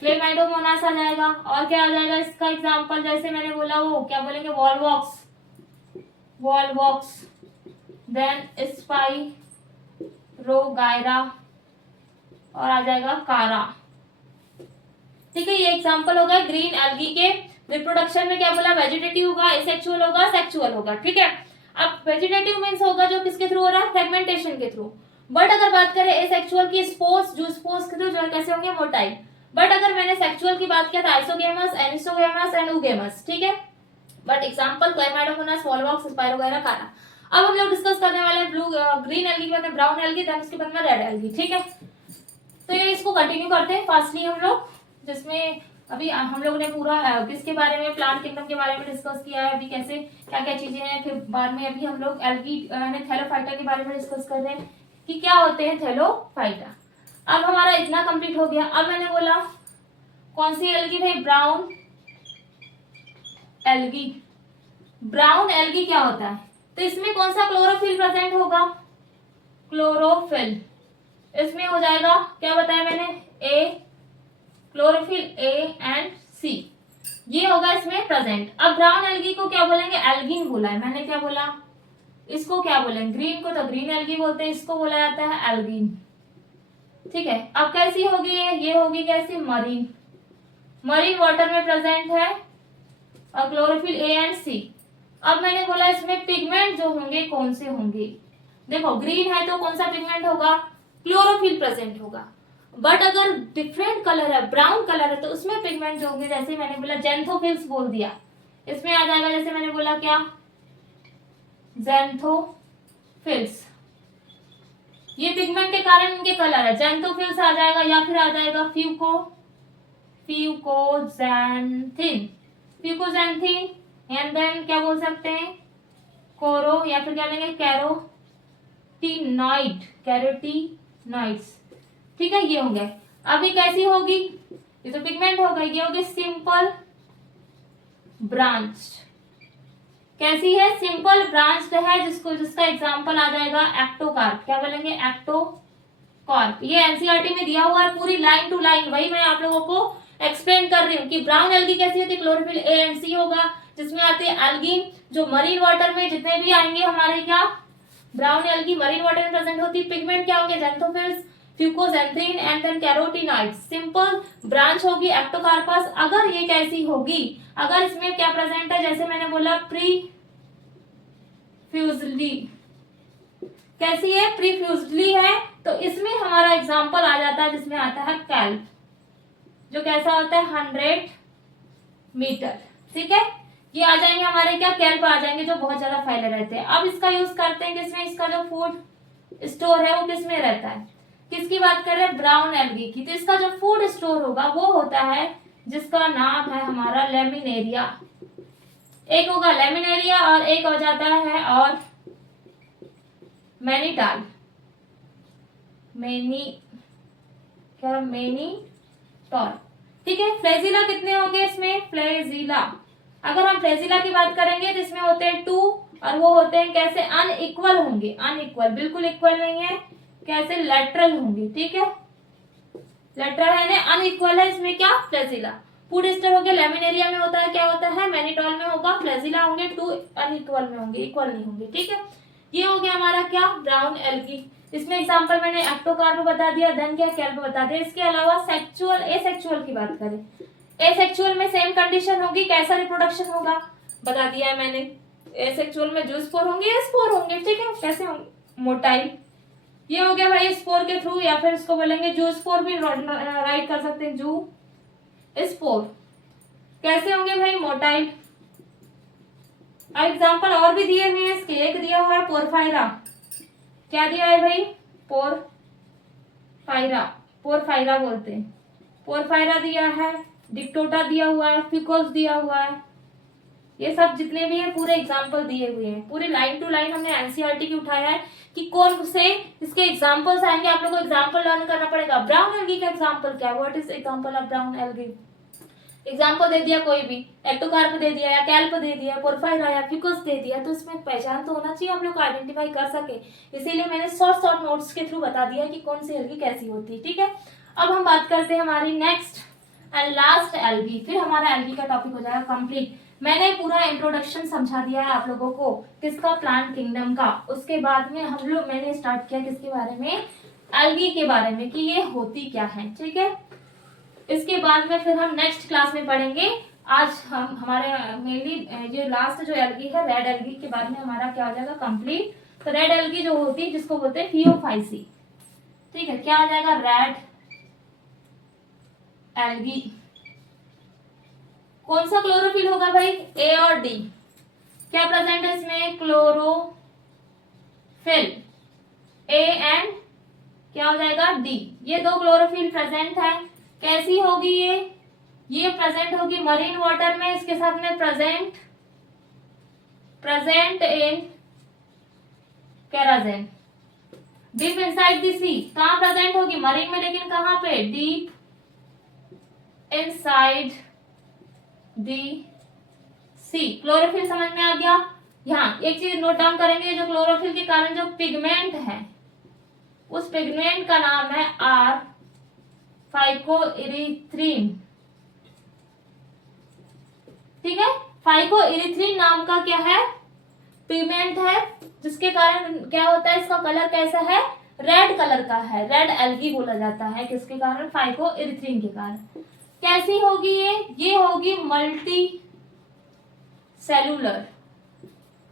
क्लेमाइडोमोनास आ जाएगा। और क्या आ जाएगा इसका एग्जांपल? जैसे मैंने बोला वो क्या बोलेंगे? वॉलवॉक्स, देन स्पाइरोगायरा और आ जाएगा कारा। ठीक है, ये एग्जांपल होगा ग्रीन एल्गी के। रिप्रोडक्शन में क्या बोला? वेजिटेटिव होगा, एसेक्सुअल होगा, सेक्सुअल होगा। ठीक है, अब वेजिटेटिव मींस होगा जो किसके थ्रू हो रहा है? फ्रेगमेंटेशन के थ्रू। बट अगर बात करें एसेक्सुअल की, स्पोर्स, जो स्पोर्स के थ्रू जो कैसे होंगे? मोटाइल। बट अगर मैंने सेक्सुअल की बात किया था आइसोगेमस, एनिसोगेमस एंड उगेमस। ठीक है, but example Chlamydomonas, Volvox, spirogyra, कारा। अब हम लोग डिस्कस करने वाले हैं ग्रीन एल्गी के बाद में ब्राउन एल्गी, देन उसके बाद में रेड एल्गी। ठीक है, तो ये इसको कंटिन्यू करते हैं फास्टली हम लोग, जिसमें अभी हम लोगों ने पूरा किसके बारे में? प्लांट किंगडम के बारे में डिस्कस किया है। अभी कैसे क्या क्या चीजें हैं, फिर बाद में अभी हम लोग एल्गी थैलोफाइटा के बारे में डिस्कस कर रहे हैं कि क्या होते हैं थैलोफाइटा। अब हमारा इतना कंप्लीट हो गया। अब मैंने बोला कौन सी एल्गी भाई? Brown algae. ब्राउन एल्गी क्या होता है? तो इसमें कौन सा क्लोरोफिल प्रेजेंट होगा? क्लोरोफिल। इसमें हो जाएगा क्या बताया मैंने? ए, क्लोरोफिल ए एंड सी, ये होगा इसमें प्रेजेंट। अब ब्राउन एल्गी को क्या बोलेंगे? एल्गिन बोला है मैंने। क्या बोला? इसको क्या बोलेंगे? ग्रीन को तो ग्रीन एल्गी बोलते हैं, इसको बोला जाता है एल्गिन। ठीक है, अब कैसी होगी ये होगी कैसी? मरीन। मरीन वाटर में प्रेजेंट है और क्लोरोफिल ए एंड सी। अब मैंने बोला इसमें पिगमेंट जो होंगे कौन से होंगे? देखो ग्रीन है तो कौन सा पिगमेंट होगा? क्लोरोफिल प्रेजेंट होगा। बट अगर डिफरेंट कलर है, ब्राउन कलर है, तो उसमें पिगमेंट जो होंगे, जैसे मैंने बोला जेंथोफिल्स बोल दिया, इसमें आ जाएगा जैसे मैंने बोला क्या? जेंथोफिल्स। ये पिगमेंट के कारण इनके कलर है, जेंथोफिल्स आ जाएगा, या फिर आ जाएगा फ्यूकोजैंथिन, फ्यूकोजैंथिन, एंड देन क्या बोल सकते हैं, कोरो, या फिर क्या लेंगे, कैरोटीनॉइड, कैरोटीनॉइड्स। ठीक है, ये होंगे। अभी कैसी होगी, ये तो पिगमेंट हो गई, ये होगी सिंपल ब्रांच। कैसी है, सिंपल ब्रांच्ड है, जिसका एग्जांपल आ जाएगा एक्टोकार्प। क्या बोलेंगे, एक्टोकार्प। ये एनसीईआरटी में दिया हुआ है पूरी लाइन टू लाइन, वही मैं आप लोगों को एक्सप्लेन कर रही हूँ कि ब्राउन एल्गी कैसी होती है, क्लोरोफिल ए एंड सी होगा, जिसमें आते हैं एल्गिन, जो मरीन वाटर में जितने भी आएंगे हमारे, क्या ब्राउन एल्गी मरीन वाटर में प्रेजेंट होती है। पिगमेंट क्या होंगे, xanthophylls, fucoxanthin and then carotenoids. Simple branch होगी एक्टोकार्पस। अगर ये कैसी होगी, अगर इसमें क्या प्रेजेंट है, जैसे मैंने बोला प्रीफ्यूजली, कैसी है, प्रीफ्यूजली है, तो इसमें हमारा एग्जांपल आ जाता है, जिसमें आता है कैल्प, जो कैसा होता है 100 मीटर। ठीक है, ये आ जाएंगे हमारे, क्या कैल्प आ जाएंगे, जो बहुत ज्यादा फैले रहते हैं। अब इसका यूज करते हैं किसमें, इसका जो फूड स्टोर है वो किसमें रहता है, किसकी बात कर रहे हैं, ब्राउन एल्गी की। तो इसका जो फूड स्टोर होगा वो होता है, जिसका नाम है हमारा लेमिनेरिया। एक होगा लेमिनेरिया और एक हो जाता है और मैनीटाल, मैनीटॉल। ठीक है, फ्लैजिला कितने होंगे इसमें, फ्लैजिला, अगर हम फ्लैजिला की बात करेंगे तो इसमें होते हैं 2, और वो होते हैं कैसे, अनइक्वल होंगे, अनइक्वल, बिल्कुल इक्वल नहीं है, कैसे, लेटरल होंगे। ठीक है, लेटरल है ना, अनइक्वल है इसमें, क्या, फ्लैजिला। फूड स्टर हो गया, लेमिनेरिया में होता है, क्या होता है, मैनीटॉल में होगा, फ्लैजिला होंगे 2 अनइक्वल में होंगे, इक्वल नहीं होंगे। ठीक है, ये हो गया हमारा क्या, ब्राउन एल्गी। इसमें एग्जांपल मैंने एक्टोकार्प बता दिया, देन क्या, कैल्प बता दिया। इसके अलावा सेक्सुअल, एसेक्सुअल की बात करें, एसेक्सुअल में सेम कंडीशन होगी, कैसा रिप्रोडक्शन होगा बता दिया है मैंने। एसेक्सुअल में जू स्पोर होंगे या स्पोर होंगे। ठीक है, कैसे होंगे, मोटाइल। ये हो गया भाई स्पोर के थ्रू, या फिर इसको बोलेंगे जू स्पोर भी राइट कर सकते हैं, जू स्पोर। कैसे होंगे भाई, मोटाइल। एग्जाम्पल और भी दिए हुए हैं इसके, एक दिया हुआ है पोरफायरा। क्या दिया है भाई, पोरफायरा, पोरफायरा बोलते हैं, पोरफायरा दिया है, डिक्टोटा दिया हुआ है, फिकोस दिया हुआ है। ये सब जितने भी है पूरे एग्जाम्पल दिए हुए हैं, पूरी लाइन टू लाइन हमने एनसीईआरटी की उठाया है कि कौन से इसके एग्जाम्पल्स आएंगे। आप लोगों को एग्जाम्पल लर्न करना पड़ेगा। ब्राउन एल्गी का एग्जाम्पल क्या, what is example of brown algae. Example दे दिया कोई भी, एक्टोकार्प दे दिया या कैल्प दे दिया, पोरफायरा या फिकोस दे दिया, तो इसमें पहचान तो होना चाहिए, हम लोग को आइडेंटिफाई कर सके। इसीलिए मैंने शॉर्ट नोट्स के थ्रू बता दिया कि कौन सी एल्गी कैसी होती है। ठीक है, अब हम बात करते हैं हमारी नेक्स्ट एंड लास्ट एल्गी, फिर हमारा एल्गी का टॉपिक हो जाएगा कंप्लीट। मैंने पूरा इंट्रोडक्शन समझा दिया है आप लोगों को किसका, प्लांट किंगडम का। उसके बाद में हम लोग, मैंने स्टार्ट किया किसके बारे में, एल्गी के बारे में, कि ये होती क्या है। ठीक है, इसके बाद में फिर हम नेक्स्ट क्लास में पढ़ेंगे। आज हम हमारे मेनली ये लास्ट जो एल्गी है, रेड एल्गी के बाद में हमारा क्या हो जाएगा, कंप्लीट। तो रेड एल्गी जो होती है, जिसको बोलते हैं फियोफाइसी। ठीक है, क्या आ जाएगा, रेड एल्गी। कौन सा क्लोरोफिल होगा भाई, ए और डी। क्या प्रेजेंट है इसमें, क्लोरोफिल, ए एंड क्या हो जाएगा, डी। ये 2 क्लोरोफिल प्रेजेंट है। कैसी होगी ये प्रेजेंट होगी मरीन वाटर में, इसके साथ में प्रेजेंट इन केराजिन। डीप इनसाइड द सी, कहां प्रेजेंट होगी, मरीन में, लेकिन कहां पे, deep inside the sea. Chlorophyll समझ में आ गया। यहाँ एक चीज नोट डाउन करेंगे, जो क्लोरोफिल के कारण जो पिगमेंट है, उस पिगमेंट का नाम है आर फाइकोइरिथ्रीन। ठीक है, फाइकोइरिथ्रीन नाम का क्या है, पिगमेंट है, जिसके कारण क्या होता है, इसका कलर कैसा है, रेड कलर का है, रेड एल्गी बोला जाता है, किसके कारण, फाइकोइरिथ्रीन के कारण। कैसी होगी ये होगी मल्टी सेलुलर,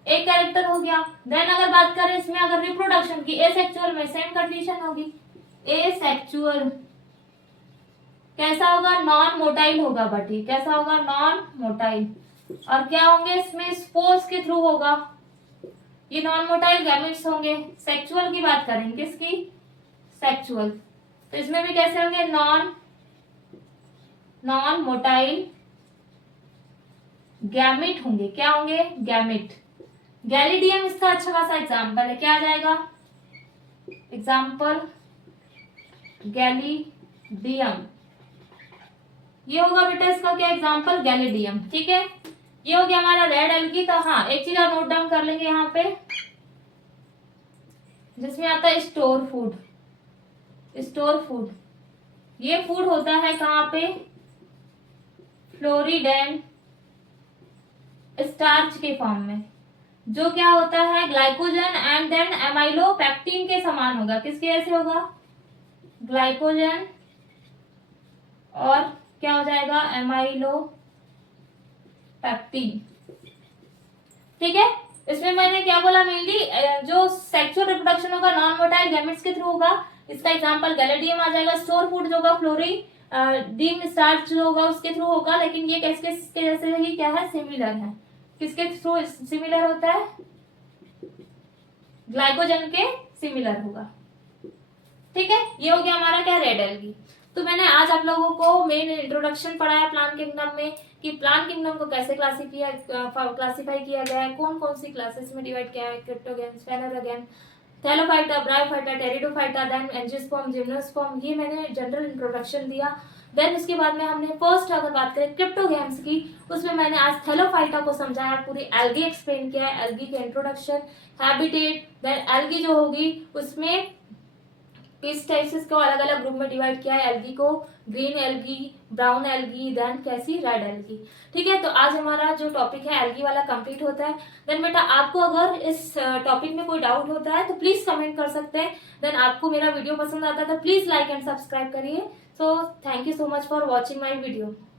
एक कैरेक्टर हो गया। देन अगर बात करें इसमें अगर रिप्रोडक्शन की, एसेक्सुअल में सेम कंडीशन होगी, एसेक्सुअल कैसा होगा, नॉन मोटाइल होगा, बट ये कैसा होगा, नॉन मोटाइल। और क्या होंगे इसमें, स्पोर्स के थ्रू होगा, ये नॉन मोटाइल गैमेट्स होंगे। सेक्सुअल की बात करेंगे, किसकी, सेक्सुअल, तो इसमें भी कैसे होंगे, नॉन नॉन मोटाइल गैमेट होंगे। क्या होंगे? गैमेट। गैलिडियम इसका अच्छा खासा एग्जाम्पल है। क्या आ जाएगा? एग्जाम्पल गैलिडियम। ये होगा बेटा इसका क्या एग्जाम्पल? गैलिडियम। ठीक है, ये हो गया हमारा रेड एल्गी। तो हाँ, एक चीज आप नोट डाउन कर लेंगे यहाँ पे, जिसमें आता है स्टोर फूड। स्टोर फूड, ये फूड होता है कहाँ पे? फ्लोरिडेंट स्टार्च के फॉर्म में, जो क्या होता है? ग्लाइकोजन एंड देन एमाइलोपेक्टिन के समान होगा। किसके जैसे होगा? ग्लाइकोजन और क्या हो जाएगा? एमाइलोपेक्टिन। ठीक है, इसमें मैंने क्या बोला? मेनली जो सेक्सुअल रिप्रोडक्शन होगा नॉन मोटाइल गैमेट्स के थ्रू होगा। इसका एग्जांपल गैलिडियम आ जाएगा। स्टोर फूड जो होगा फ्लोरिडीन स्टार्च जो होगा उसके थ्रू होगा। लेकिन ये किसके जैसे ही क्या है? सिमिलर है। किसके थ्रू सिमिलर होता है? ग्लाइकोजन के सिमिलर होगा। ठीक है, ये हो गया हमारा क्या? Red algae. तो मैंने आज आप लोगों को मेन इंट्रोडक्शन पढ़ाया प्लांट किंगडम में, कि प्लांट किंगडम को कैसे क्लासिफाई किया गया है, कौन कौन सी क्लासेस में डिवाइड किया है। Cryptogams, phanerogam, thallophyta, bryophyta, pteridophyta, then angiosperm, gymnosperm. ये मैंने जनरल इंट्रोडक्शन दिया। देन उसके बाद में हमने फर्स्ट अगर बात करें क्रिप्टोगेम्स की, उसमें मैंने आज थैलोफाइटा को समझाया, पूरी एल्गी एक्सप्लेन किया है, एल्गी के इंट्रोडक्शन, हैबिटेट, देन एल्गी जो होगी उसमें किस टाइप्स को अलग अलग ग्रुप में डिवाइड किया है। एल्गी को green algae, brown algae, then कैसी? Red algae. ठीक है, तो आज हमारा जो टॉपिक है एल्गी वाला कंप्लीट होता है। देन बेटा आपको अगर इस टॉपिक में कोई डाउट होता है तो प्लीज कमेंट कर सकते हैं। देन आपको मेरा वीडियो पसंद आता है तो प्लीज लाइक एंड सब्सक्राइब करिए। So thank you so much for watching my video.